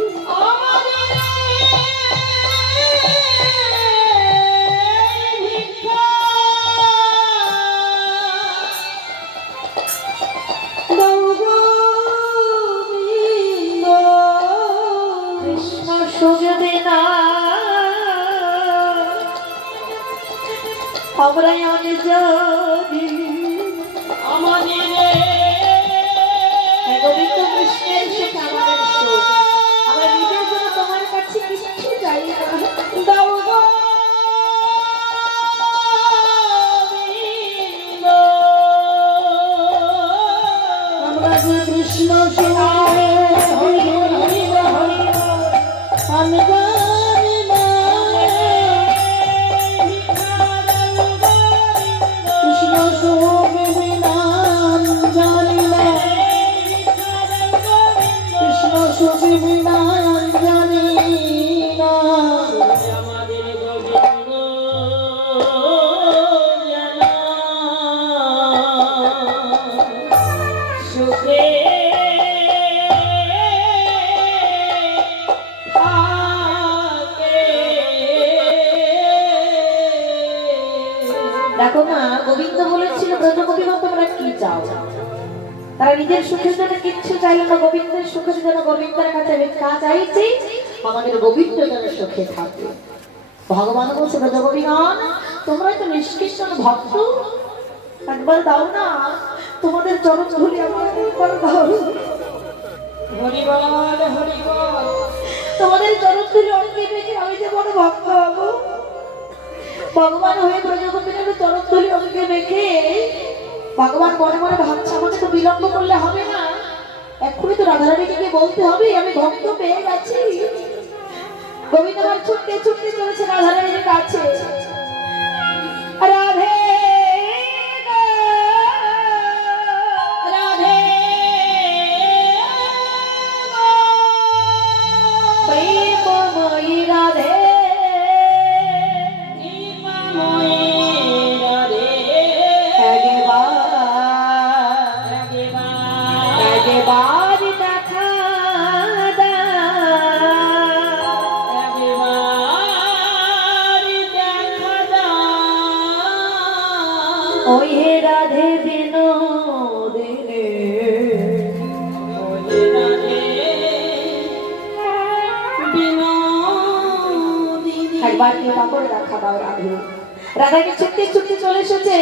কৃষ্ণ সুখ বিনা আমরা আমি জানি গোবিন্দ কৃষ্ণের সুখ আমাদের সুখ। আমরা নিজের জন্য তোমার কাছে কিছু চাই না। দাও গো আমরা যে কৃষ্ণ সুখ হরি হরি হরি আমি জানি না কৃষ্ণ সুখ বিনা জানি না কৃষ্ণ সুখ বিনা জানি না। দেখো না গোবিন্দ বলেছিল ব্রজগোপীগণ তোমরা কি চাও? তারা নিজের সুখের জন্য কিচ্ছু চাইল না, গোবিন্দের সুখের জন্য গোবিন্দের কাছে ভিক্ষা চাইছি আমাদের গোবিন্দ যেন সুখে থাকে। ভগবান বলছে ব্রজগোপীগণ তোমরাই তো নিষ্কৃষ্ণ ভক্ত, একবার দাও না তোমাদের চরণ ধুলি আমার একবার দাও। তোমাদের চরণ ধুলি অঙ্গে রেখে আমি যে বড় ভক্ত হবো। ভগবান হয়ে ব্রজগোপীদের চরণ ধুলি অঙ্গে রেখে ভগবান মনে মনে ভাবছে আমাকে তো বিলম্ব করলে হবে না, এক্ষুনি তো রাধারানীকে গিয়ে বলতে হবে আমি ভক্ত পেয়ে গেছি। গোবিন্দবার ছুটতে ছুটতে চলেছে রাধারানীর কাছে। রাধে রাধে প্রেমময়ী রাধে একবার দেখা ওই হে রাধে বিনোদিনী একবার কৃপা করে দেখা দাও রাধে। রাধাকে ছুটতে ছুটতে চলে এসেছে।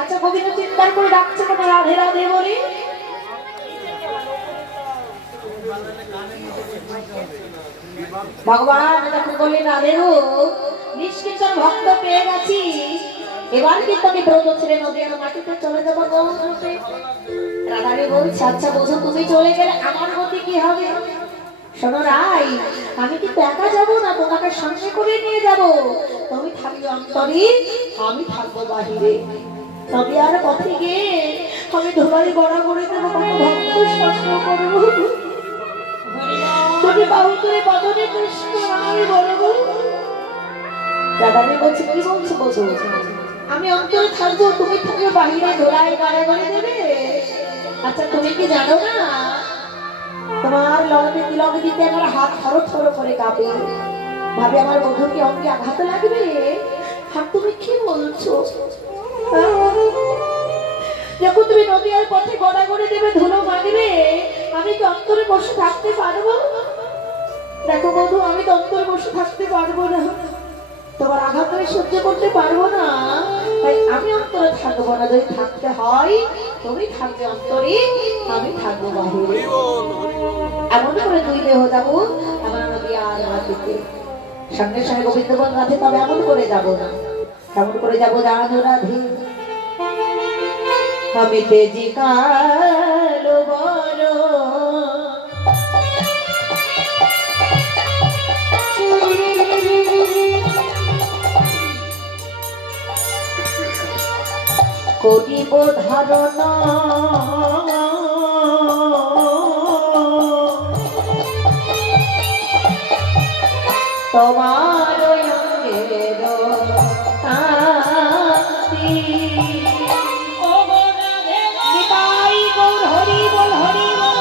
আচ্ছা গোবিন্দ চিৎকার করে ডাকছে কেন রাধে রাধে বলি? ভগবান যখন বললেন রাধে গো নিষ্কিঞ্চন ভক্ত পেয়ে গেছি, এবার কিন্তু আমি ব্রত ছেড়ে নদীর মাটিতে চলে যাবো। রাধারে বলছে আচ্ছা বোঝো তুমি চলে গেলে আমার গতি কি হবে? শোনো রাই আমি কিন্তু একা যাবো না, তোমাকে সঙ্গে করে নিয়ে যাব। তুমি থাকবে অন্তরে আমি থাকবো বাহিরে। তবে আর পথে গিয়ে আমি ধোবারি বড় করে দেবো, কত ভক্ত শাস্ত্র করবো। তুমি বাহু করে বদনে কৃষ্ণ আমি বলবো। রাধারে বলছে কি বলছো বোঝো? আমি অন্তরে থাকবো তুমি থাকবে বাহিরে ধোলায় গাড়ে গাড়ে দেবে। আচ্ছা তুমি কি জানো না তোমার লড়তে তিলক দিতে আমার হাত থরো থরো করে কাঁপে, ভাবে আমার বধূকে অঙ্গে আঘাত লাগবে। আর তুমি কি বলছো? যখন তুমি নদীর পথে গড়া করে দেবে ধুলো মাগবে, আমি কি অন্তরে বসে থাকতে পারবো? দেখো বধূ আমি তো অন্তরে বসে থাকতে পারবো না, তোমার আঘাত আমি সহ্য করতে পারবো না, তাই আমি অন্তরে থাকবো না। যদি থাকতে হয় তুমি থাকবে অন্তরে, আমি থাকবো বাহিরে। এমন করে দুই দেহ যাবো আমার নদী আর মাটিতে। সঙ্গে সঙ্গে গোবিন্দ বল রাধে তবে এমন করে যাবো না। কেমন করে যাবো জানো রাধে? আমি তেজি কালো বড় করিব ধারণা তোমার অঙ্গের কান্তি। নিতাই গৌর হরি বল হরি বল।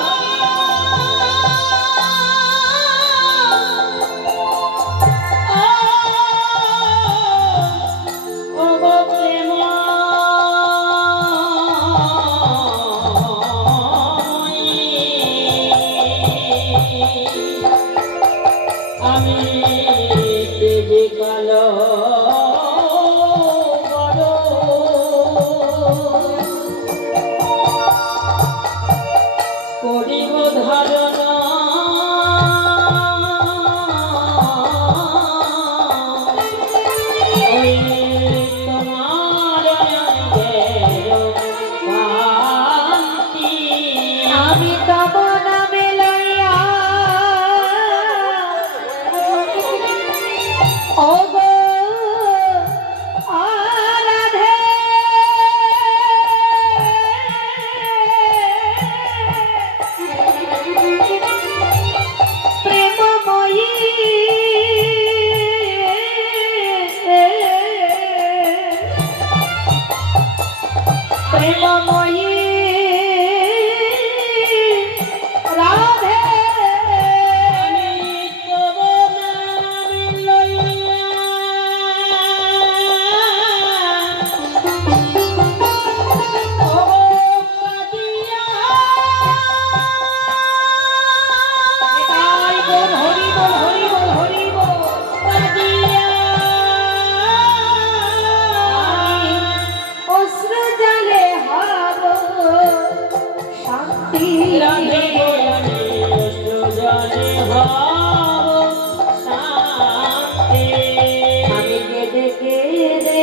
আমি তব নামে লইয়া ওগো আরাধে প্রেমময়ী প্রেমময়ী রাধে অশ্রু জলে হার শান্তি রাধে গোয়ালে সুজনে ভাব শান্তি আমি কেঁদে কেঁদে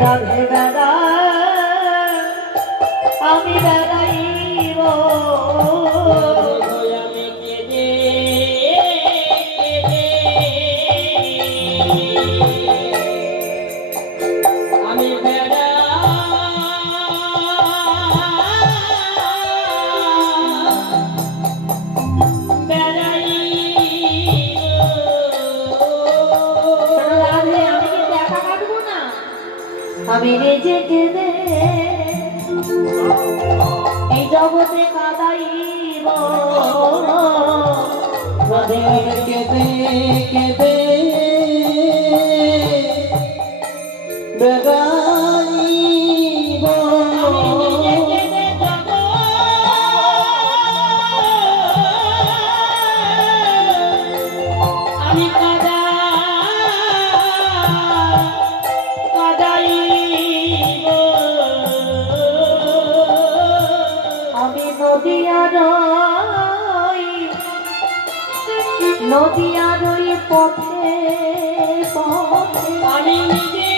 রাধে বেড়া আমি বেড়াইব আমি কেঁদে আমি বেড়া রাধে আমি কিন্তু একা কাটবো না আমি নিজে কেঁদে এই জগতে কাদাইব রাধে কেঁদে কেঁদে বেড়াইব আমি কাদাইব আমি নদিয়ার ওই পথে পথে আমি নিজে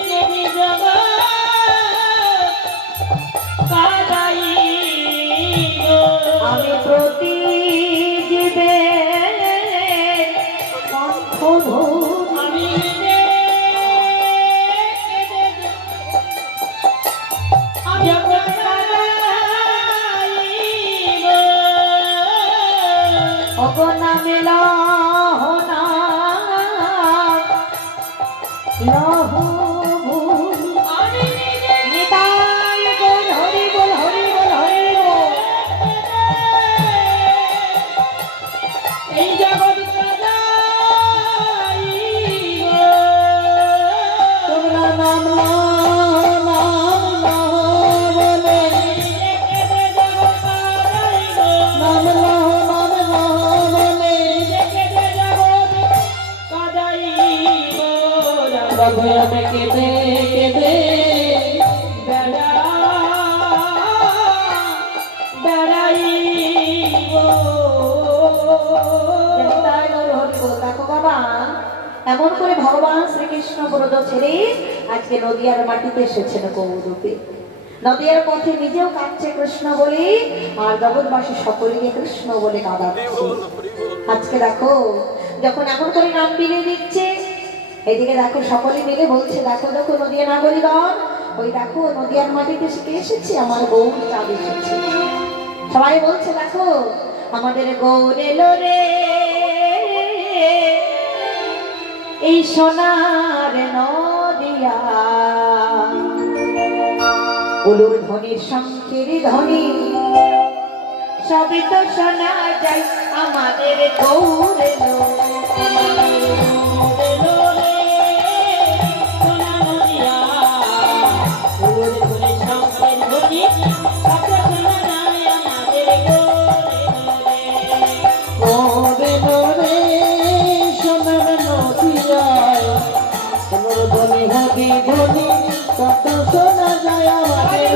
কেঁদে যাব কাদাইব আমি প্রতি জীবে কণ্ঠ ধরি আমি নিজে আমি অগনা মেলা হনা লহু নিতাই বল হরি বল হরি বল হরি বল এই জগৎ তোমরা নাম বলে রাধে আমি কেঁদে কেঁদে বেড়াইব দেখো বাবা এমন করে ভগবান শ্রীকৃষ্ণ ব্রত ছেড়ে আজকে নদিয়ার মাটিতে এসেছেন গৌরূপে নদিয়ার পথে নিজেও কাঁদছে কৃষ্ণ বলে আর জগৎবাসী সকলকে কৃষ্ণ বলে কাঁদাচ্ছে আজকে দেখো যখন এমন করে নাম বিলিয়ে দিচ্ছে এইদিকে দেখো সকলে মিলে বলছে দেখো দেখো নদিয়া নাগরিকগণ ওই দেখো নদিয়ার মাটিতে শিখে এসেছি আমার গৌর চাঁদ এসেছে সবাই বলছে দেখো আমাদের গৌর এলো রে এই সোনার নদিয়া উলুর ধ্বনির শঙ্খের ধ্বনি সবই তো শোনা যায় আমাদের গৌর এলো কত শোনা যায় আমাদের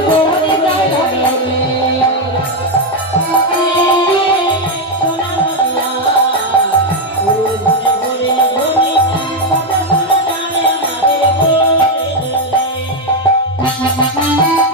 Thank you.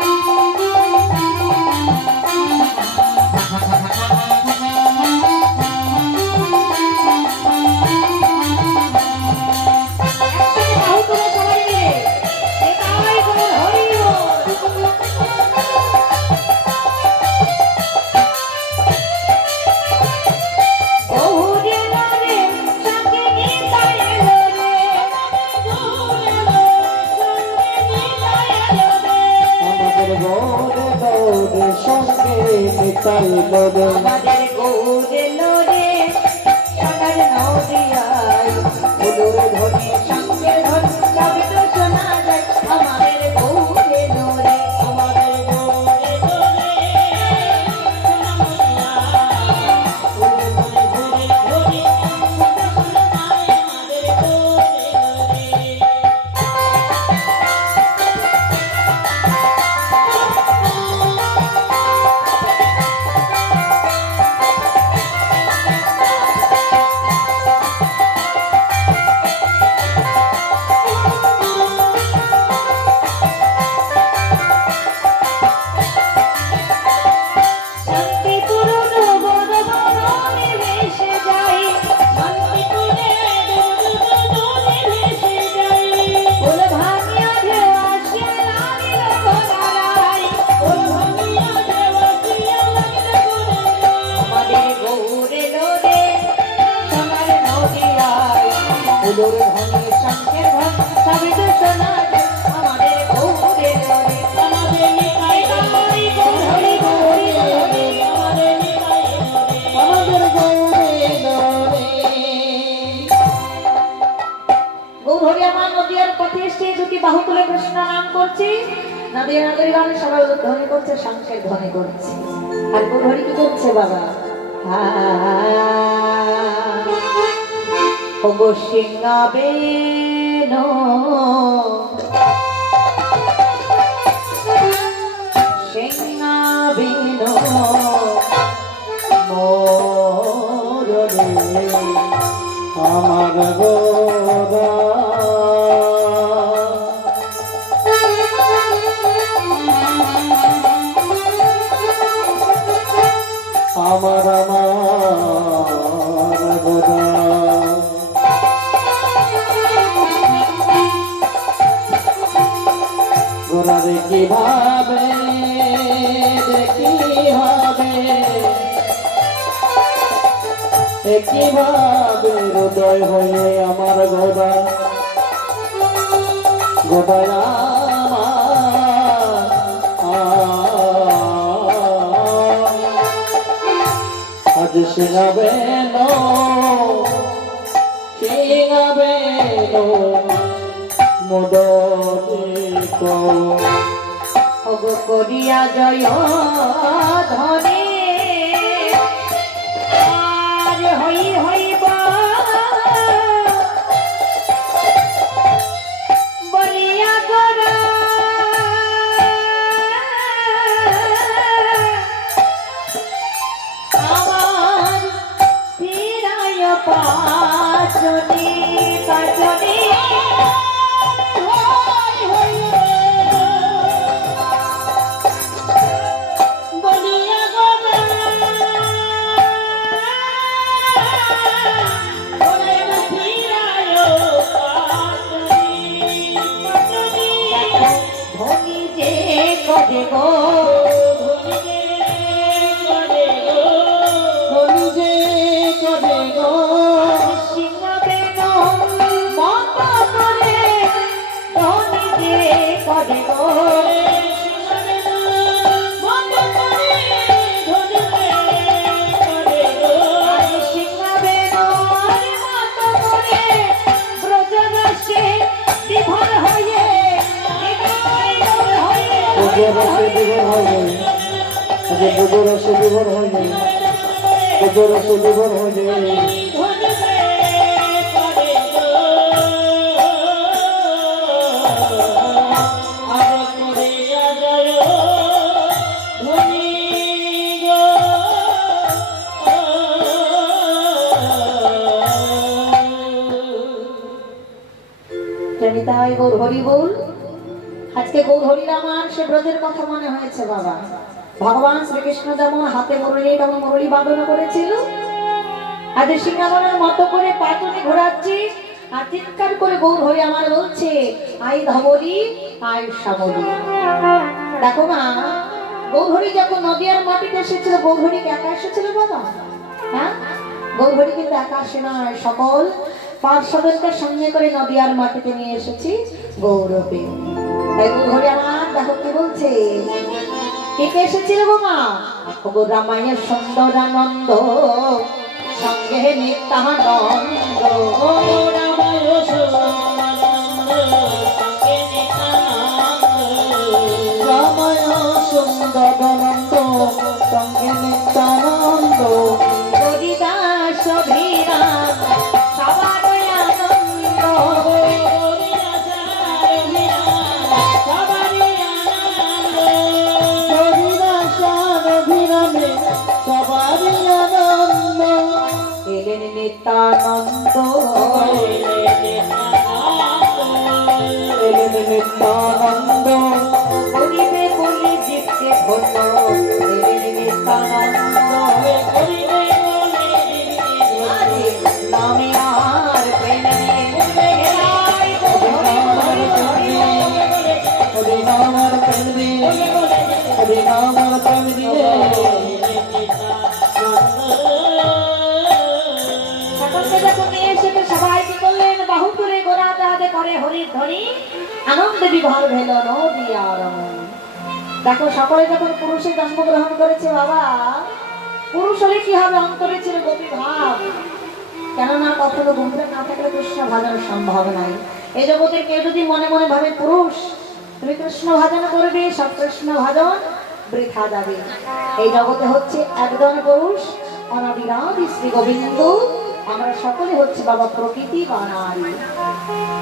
গৌরে গৌরে সঙ্গে নিতাই লোরে আমাদের গৌরে লোরে সোনার নদিয়ায় উলুর ধ্বনি শঙ্কের ধ্বনি সবই তো শোনা যায় আমাদের গৌরে লোরে আমাদের গৌরে গৌরে শান্তিপুর নগর বনে ভেসে যাই শান্তিপুরে বনে ভেসে যাই ফুল ভাঙিয়া ঢেউ আসে লাগিল ঘোড়ায় ফুল ভাঙিয়া ঢেউ আসিয়া লাগিল ঘোড়ায় আমাদের গৌরে লোরে সোনার নদিয়ায় উলুর ধ্বনি শঙ্কের ধ্বনি সবই তো শোনা যায় আমাদের গৌরে লোরে আমাদের নিতাই গৌরী গৌরী গৌরী গৌরী আমাদের নিতাই গৌরী আমাদের গৌরে গৌরে গৌরহরি আমার নদিয়ার পথে এসে দুটি বাহু তুলে কৃষ্ণ নাম করছি নদিয়া নদীর গানে সবাই ধ্বনি করছে শঙ্কের ধ্বনি করছে আর গৌরহরি কি করছে বাবা ওগো সিংহাবে সিংহাবে মোররে আমার গোরা আমার গোরা গোরা দেখি ভাবে কিভাবে হৃদয় হয়ে আমার গোদা গোদায় আজ সিঙাবে মোদনিক ওগো করিয়া জয় ধনে আর হই হইবা বলিয়া গোরা আমার ফিরায় পাচনে পাচনে বলিয়া গোরা ধনী যে কবে গো ধনী যে কবে গো সিংহবে মত করে ধনী যে কবে গো সিংহবে মত করে ব্রজবাসে বিভোর হয়ে রসে বিভোর হয়ে রসে বিভোর হয়ে রসে বিভোর হয়ে তাই গৌরহরি বল আজকে গৌরহরি আমার সে ব্রজের কথা মনে হয়েছে বাবা ভগবান শ্রীকৃষ্ণ যেমন হাতে মুরলি তেমন মুরলি বাদন করেছিল আজ সিংহাবনের মতো করে পাটুনি ঘোরাচ্ছি আর চিৎকার করে গৌরহরি আমার বলছে আই ধবরি আই শ্যামলি দেখো না গৌরহরি যখন নদিয়ার মাটিতে এসেছিল গৌরহরি কি একা এসেছিল বাবা হ্যাঁ গৌরহরি কিন্তু একা আসে নয় সকল পার্শ্বদেরকে সঙ্গে করে নদিয়ার মাটিতে নিয়ে এসেছি গৌরবে তাই গৌরহরি আমার দেখো কি বলছে, কে কে এসেছিল গো মা? ওগো রামায়ণ সুন্দরানন্দ সঙ্গে নিত্যানন্দ। ও রামায় সুন্দরানন্দ সঙ্গে নিত্যানন্দ, রামায় সুন্দরানন্দ সঙ্গে নিত্যানন্দ, হরিদাস অভিরাম সবার আনন্দ। এলেন নিত্যানন্দ, এলেন নিত্যানন্দ, করিবে বলি জীবকে ধন্য। এলেন নিত্যানন্দ, নামে আর প্রেম নেই। হরি নামের প্রেম দিয়ে, হরি নামের প্রেম দিয়ে সকলকে যখন নিয়ে এসে সবাই কি করলেন, বাহু তুলে গোড়া তাহাতে করে হরির ধ্বনি, আনন্দে বিভোর ভেল নদী আর রমণ। দেখো সকলে যখন পুরুষে জন্মগ্রহণ করেছে বাবা, পুরুষ হলে কি হবে, অন্তরে ছিল গোপী ভাব। কেননা কখনো গুমরে না থাকলে কৃষ্ণ ভাজনের সম্ভব নাই। এই জগতের কেউ যদি মনে মনে ভাবে পুরুষ তুমি কৃষ্ণ ভাজন করবে, সব কৃষ্ণ ভাজন বৃথা যাবে। এই জগতে হচ্ছে একজন পুরুষ, অনাবিরাদি শ্রী গোবিন্দ। আমরা সকলে হচ্ছে বাবা প্রকৃতি বা নারী।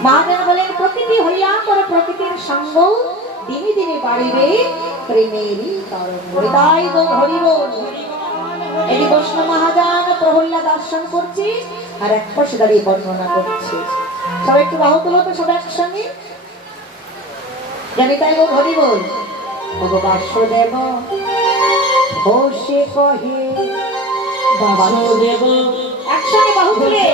মহাজন বলেন প্রকৃতি হইয়া করে প্রকৃতির সঙ্গ দিনে দিনে বাড়িবে প্রেমেরই তরঙ্গ। হৃদয় গো হরি বল। এই বৈষ্ণব মহাজন প্রহল্লাদ দর্শন করছি আর এক পাশে দাঁড়িয়ে বর্ণনা করছে। সবাই একটু বাহু তুলো তো সবাই একসঙ্গে। জানি তাই গো হরি বল। ওগো বাসুদেব হোসে কহে, বাসুদেব একসঙ্গে বাহু তুলে।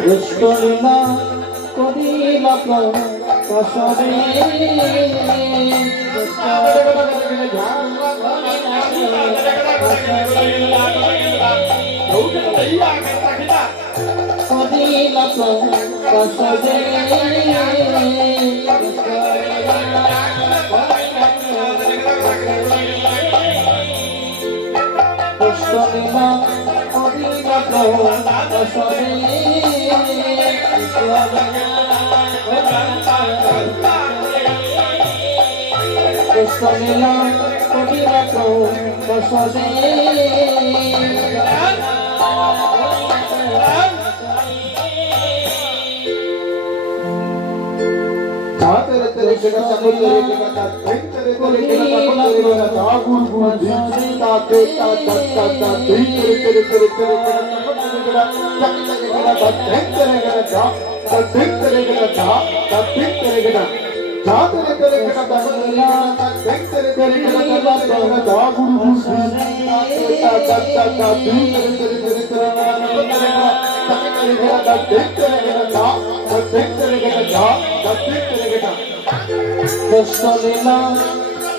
কৃষ্ণলীলা করিল প্রকাশরে করিল প্রকাশরে কৃষ্ণলীলা করিল প্রকাশরে কৃষ্ণলীলা করিল প্রকাশরে तेरे तेरे जगह सब तेरे जगह तेरे तेरे जगह सब तेरे जगह जागुर गुर जी ता ते ता ता ता ता तेरे तेरे तेरे तेरे जगह सब तेरे जगह जाग तेरे जगह जा ता तेरे जगह जा ता तेरे जगह जा तेरे तेरे जगह ता तेरे तेरे जगह जागुर गुर जी ता ता ता ता तेरे तेरे तेरे तेरे जगह तेरे जगह जा तेरे जगह जा ता तेरे जगह কৃষ্ণলীলা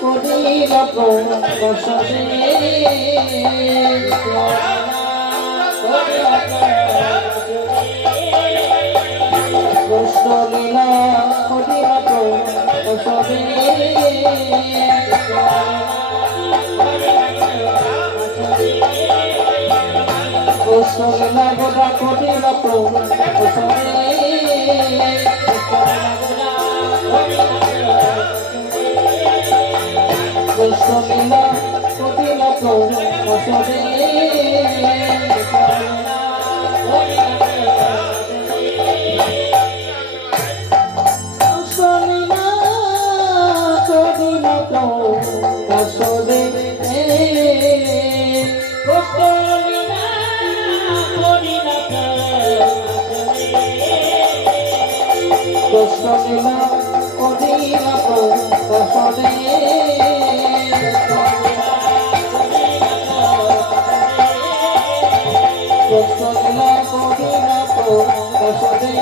করিল প্রকাশরে কৃষ্ণলীলা করিল প্রকাশরে কৃষ্ণলীলা গোটা করিল প্রকাশরে কৃষ্ণলীলা করিল প্রকাশরে কৃষ্ণলীলা করিল প্রকাশরে কৃষ্ণলীলা করিল প্রকাশরে কৃষ্ণলীলা করিল প্রকাশরে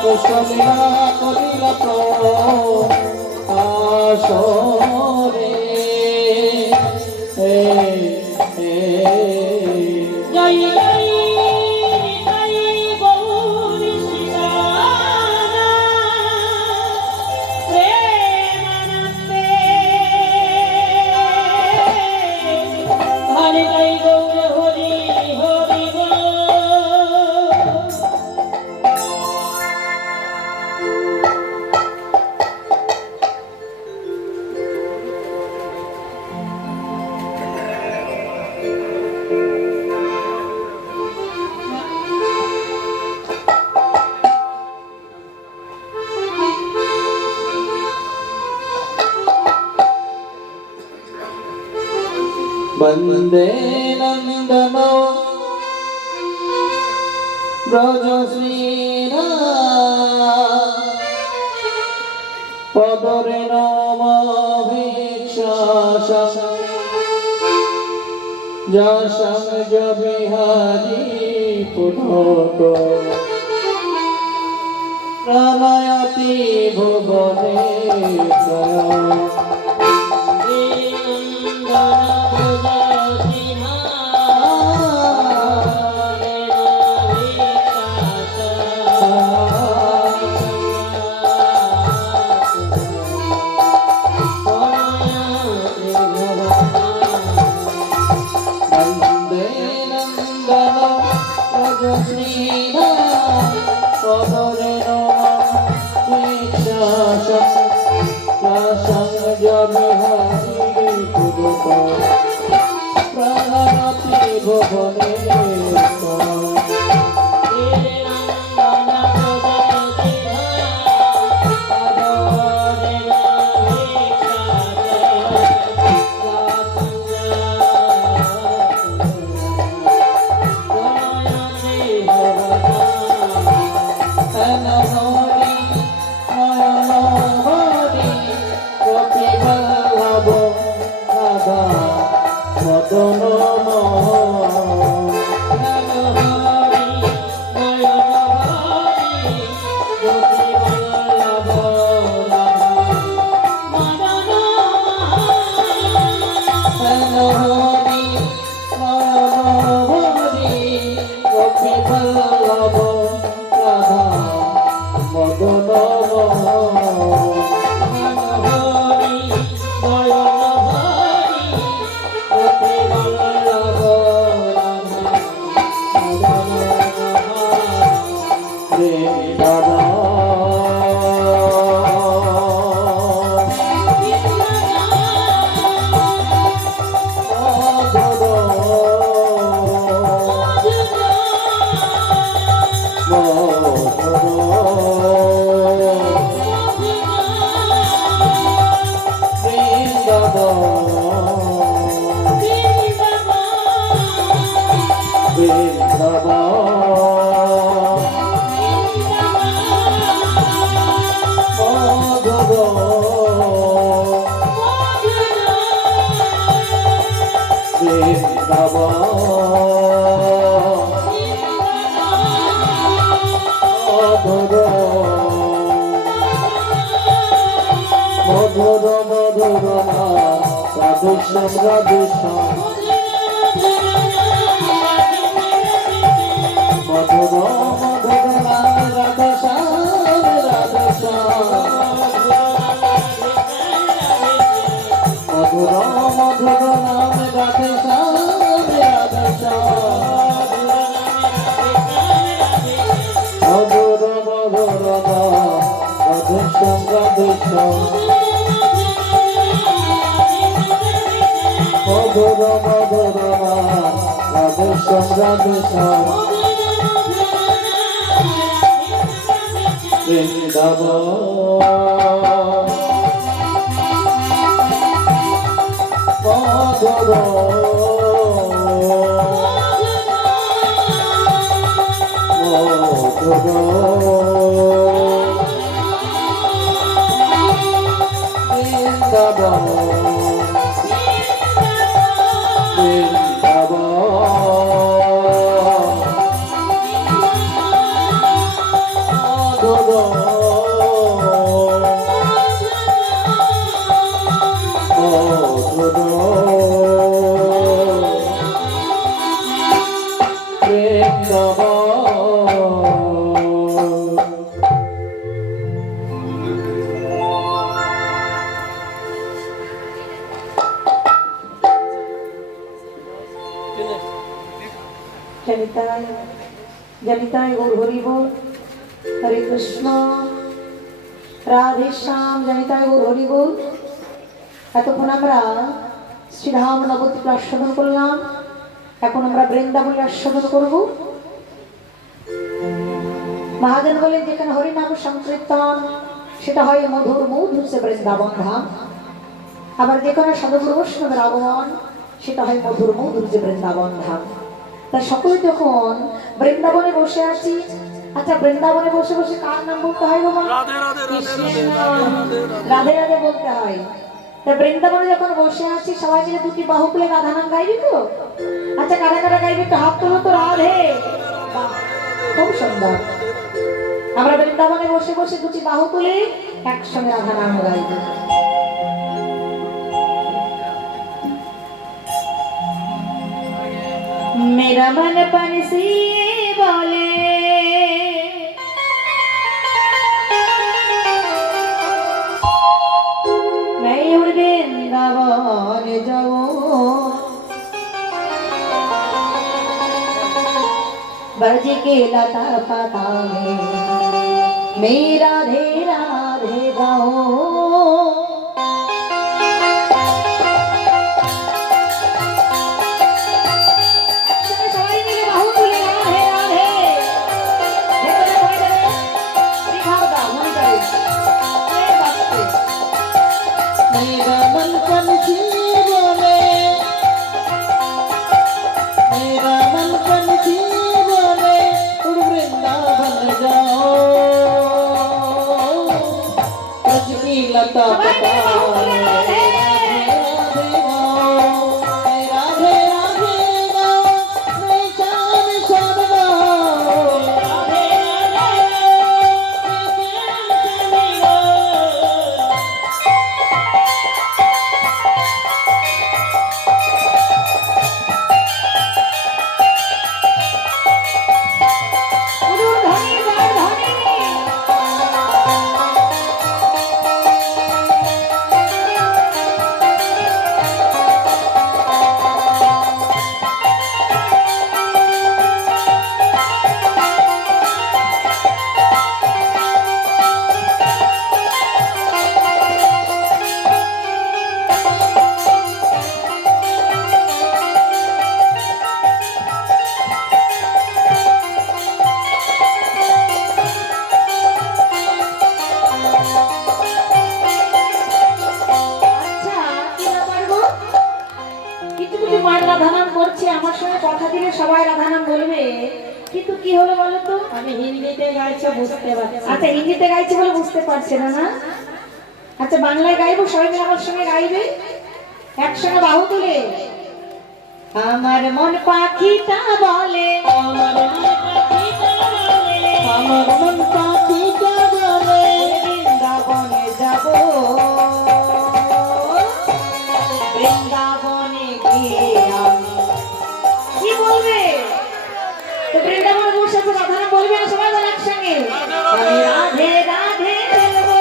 কৃষ্ণলীলা করিল প্রকাশরে জয় জয় জয় গৌর সীতানা প্রেমানন্দে হরে জয় গৌর হরি হরি বল। বন্দে নন্দন ব্রজ শ্রীরাম পদরে নম ভিক্ষাসং যশং বিহারী পুনঃ প্রণয়তি ভুবনে বন্দে নন্দন ব্রজ শ্রীরাম পদরে নম ভিক্ষাসং যশং বিহারী পুনঃ প্রণয়তি ভুবনে মধুর মধুর রাধেশ্যাম রাধেশ্যাম মধুর মধুর রাধেশ্যাম রাধেশ্যাম মধুর মধুর রাধেশ্যাম রাধেশ্যাম মধুর মধুর রাধেশ্যাম রাধেশ্যাম মধুর মধুর রাধেশ্যাম রাধেশ্যাম বৃন্দাবন মধুর বৃন্দাবন জনিতায় জনিতায় গৌর হরি বল হরে কৃষ্ণ রাধে শ্যাম জনিতায় গৌর হরি বল। এতক্ষণ আমরা শ্রীধাম নবদ্বীপ আস্বাদন করলাম, এখন আমরা বৃন্দাবনে আস্বাদন করব। মহাজন বলেন যেখানে হরিনাম সংকীর্তন সেটা হয় মধুর মধুর সে বৃন্দাবন ধাম, আবার যেখানে সাধুগুরু বৈষ্ণবের আগমন সেটা হয় মধুর মধুর যে বৃন্দাবন ধাম। তা সকলে যখন বৃন্দাবনে বসে আছি, আচ্ছা বৃন্দাবনে বসে বসে কার নাম বলতে হয় বাবা? রাধে রাধে বলতে হয়। তা বৃন্দাবনে যখন বসে আছি সবাই মিলে দুটি বাহু তুলে রাধা নাম গাইবি তো? আচ্ছা কারা কারা গাইবি তো হাত তোলো তো। রাধে, খুব সুন্দর। আমরা বৃন্দাবনে বসে বসে দুটি বাহু তুলে একসঙ্গে রাধা নাম গাইবি। मेरा मन पंछी बोले मैं उड़ वृंदावन जाऊं, बज के लता पता में मेरा राधे राधे गाऊं। मेरा मन पंछी बोले, मेरा मन पंछी बोले उड़ वृंदावन जाओ, ब्रज की लता पता में राधे राधे गाओ, राधे राधे गाओ, मैं शान शान गाओ, राधे राधे কথা দিলে সবাই রাধা নাম বলবে, কিন্তু কি হলো বলো তো? আমি হিন্দিতে গাইছি বুঝতে পারছি। আচ্ছা হিন্দিতে গাইছি বলে বুঝতে পারছে না না? আচ্ছা বাংলায় গাইবো, সবাই মিলে আমার সঙ্গে গাইবে একসঙ্গে বাহু তুলে। আমার মন পাখিটা বলে, আমার মন পাখিটা বলে বৃন্দাবনে যাব, বৃন্দাবনে গিয়ে আমি কি বলবে? তো বৃন্দাবনে বসে আছে রাধা নাম বলবে না সবাই বলে একসঙ্গে? আমি রাধে রাধে বলবো,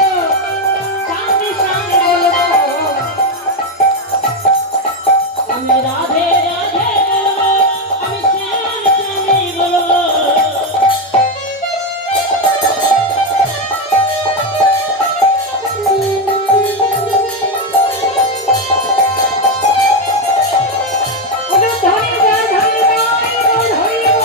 সামনে সামনে বলবো, আমি রাধে রাধে বলবো, আমি শ্যাম শ্যামই বলবো। বলো ধরে যা ধরে যাই গো ধরিব।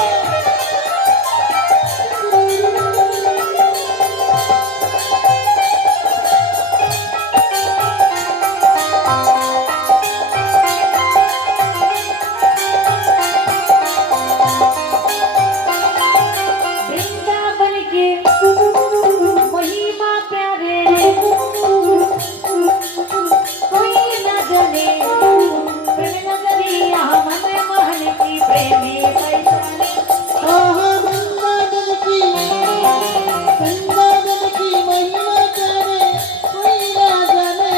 वृंदावन के महिमा प्यारे कोई न जाने, प्रेम नगरिया मन मोहन की प्रेमी पहचाने। आहा वृंदावन की महिमा करे कोई ना जाने,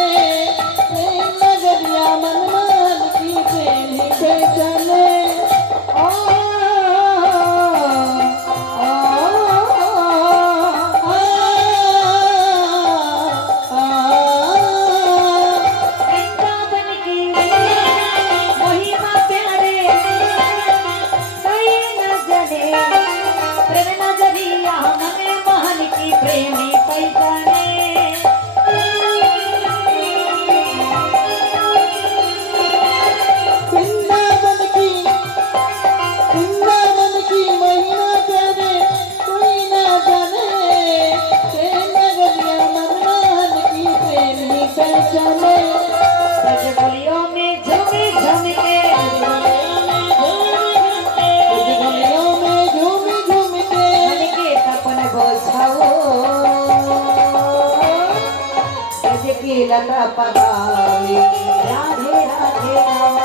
प्रेम नगरिया मनमोहन की प्रेमी पहचाने। वृंदावन की महिमा प्यारे कोई न जाने, प्रेम नगरिया मन मोहन की प्रेमी पहचाने। वृंदावन की महिमा करे कोई ना जाने, प्रेम नगरिया मनमोहन की प्रेमी पहचाने। ब्रज गलियों में झूमी झूमी के, गलियों में झूमी झूम के मन के तपन बोझाओ, ब्रज की लता पगावे राधे राधे राम।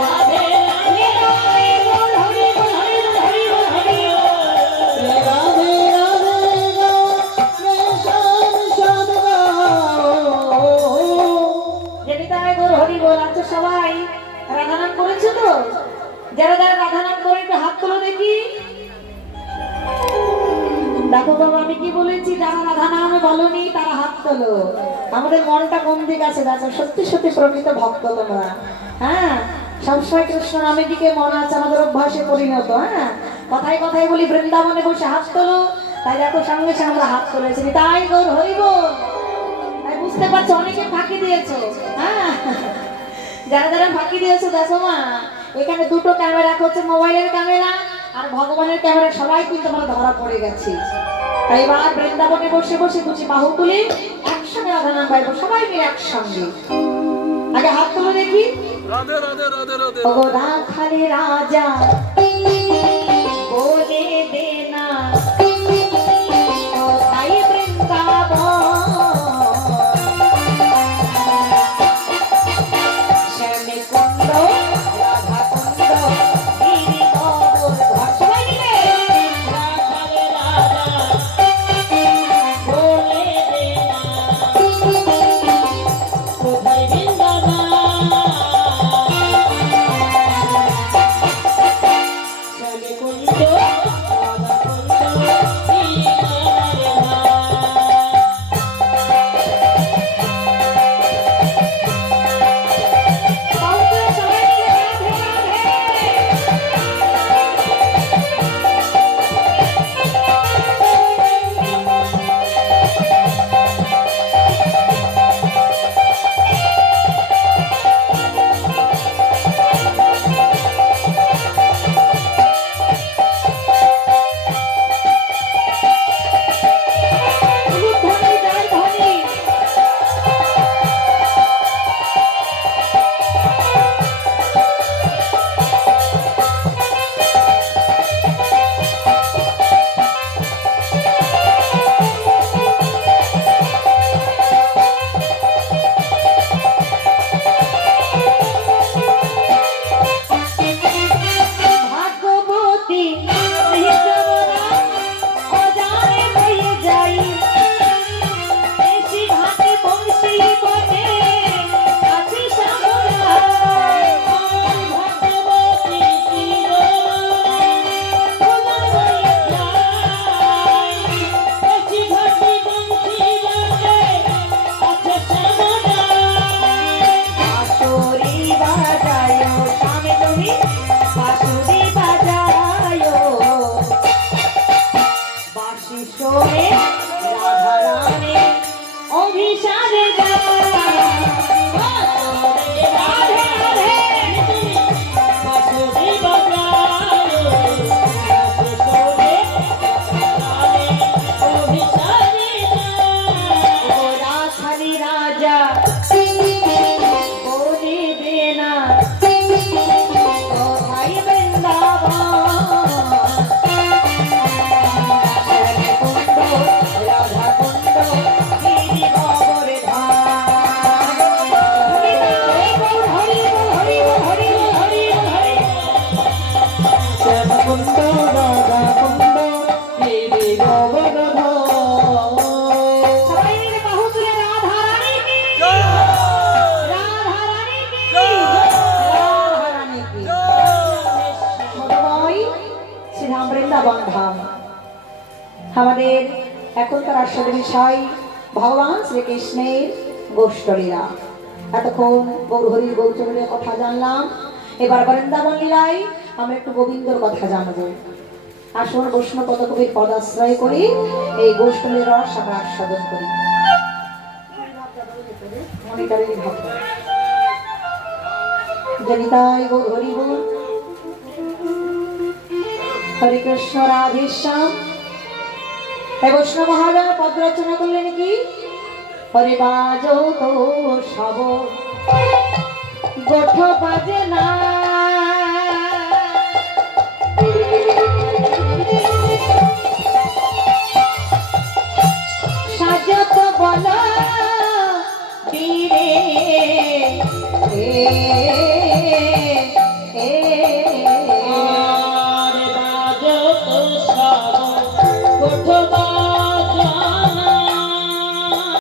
राधे हरि हरि बोल, हरि बोल, हरि बोल, हरि बोल, हरि बोल। राधे राधे गाओ, मैं शाम शाम गाओ। জেনিতায় গৌর হরি বল। আচ্ছা সবাই রাধা নাম করেছো তো? যারা যারা রাধা নাম করে একটু হাত তোলো দেখি। দেখো বাবা আমি কি বলেছি, যারা রাধা নাম বলনি তারা হাত তোলো। আমাদের মনটা কোন দিকে আছে দেখো, সত্যি সত্যি প্রকৃত ভক্ত তোমরা। হ্যাঁ সবসময় কৃষ্ণ নামের দিকে মন আছে, আমাদের অভ্যাসে পরিণত। হ্যাঁ কথায় কথায় বলি বৃন্দাবনে বসে হাত তোলো, তাই দেখো সঙ্গে সঙ্গে আমরা হাত তুলেছি। তাই গৌর হরি বল। তাই বুঝতে পারছো অনেকে ফাঁকি দিয়েছো। হ্যাঁ যারা যারা ফাঁকি দিয়েছো দেখো মা, এখানে দুটো ক্যামেরা হচ্ছে, মোবাইলের ক্যামেরা আর ভগবানের ক্যামেরা, সবাই কিন্তু আমরা ধরা পড়ে গেছি। তাই এবার বৃন্দাবনে বসে বসে দুটি বাহু তুলে একসঙ্গে রাধা নাম গাইবো, সবাই মিলে একসঙ্গে। আগে হাত তুলে দেখি। রাধে রাধে রাধে রাধে ও রাখালে রাজা বলে দেনা, ও তাই বৃন্দাবন শ্যামে কুণ্ড রাধা কুণ্ড গিরি কবর ঘর। সবাই মিলে রাখালে রাজা বলে দেনা, কোথায় বৃন্দাবন। ধাম বৃন্দাবন ধাম। আমাদের এখনকার আসল বিষয় ভগবান শ্রীকৃষ্ণের গোষ্ঠলীলা। এতক্ষণ গৌরহরির গৌচরণের কথা জানলাম, এবার বৃন্দাবন লীলায় আমরা একটু গোবিন্দর কথা জানবো। আসুন বৈষ্ণব পদকবির পদাশ্রয় করি, এই গোষ্ঠলীর রস আমরা আস্বাদন করি। মনিটারের ভক্ত জনিতাই গৌর হরি বল, হরে কৃষ্ণ রাধে শ্যাম। এই বৈষ্ণব মহারাজ পদ রচনা করলেন কি? হরে বাজো তো সব গোঠ বাজে না, সাজত বল বীরে আর বাজো তো সব কোঠ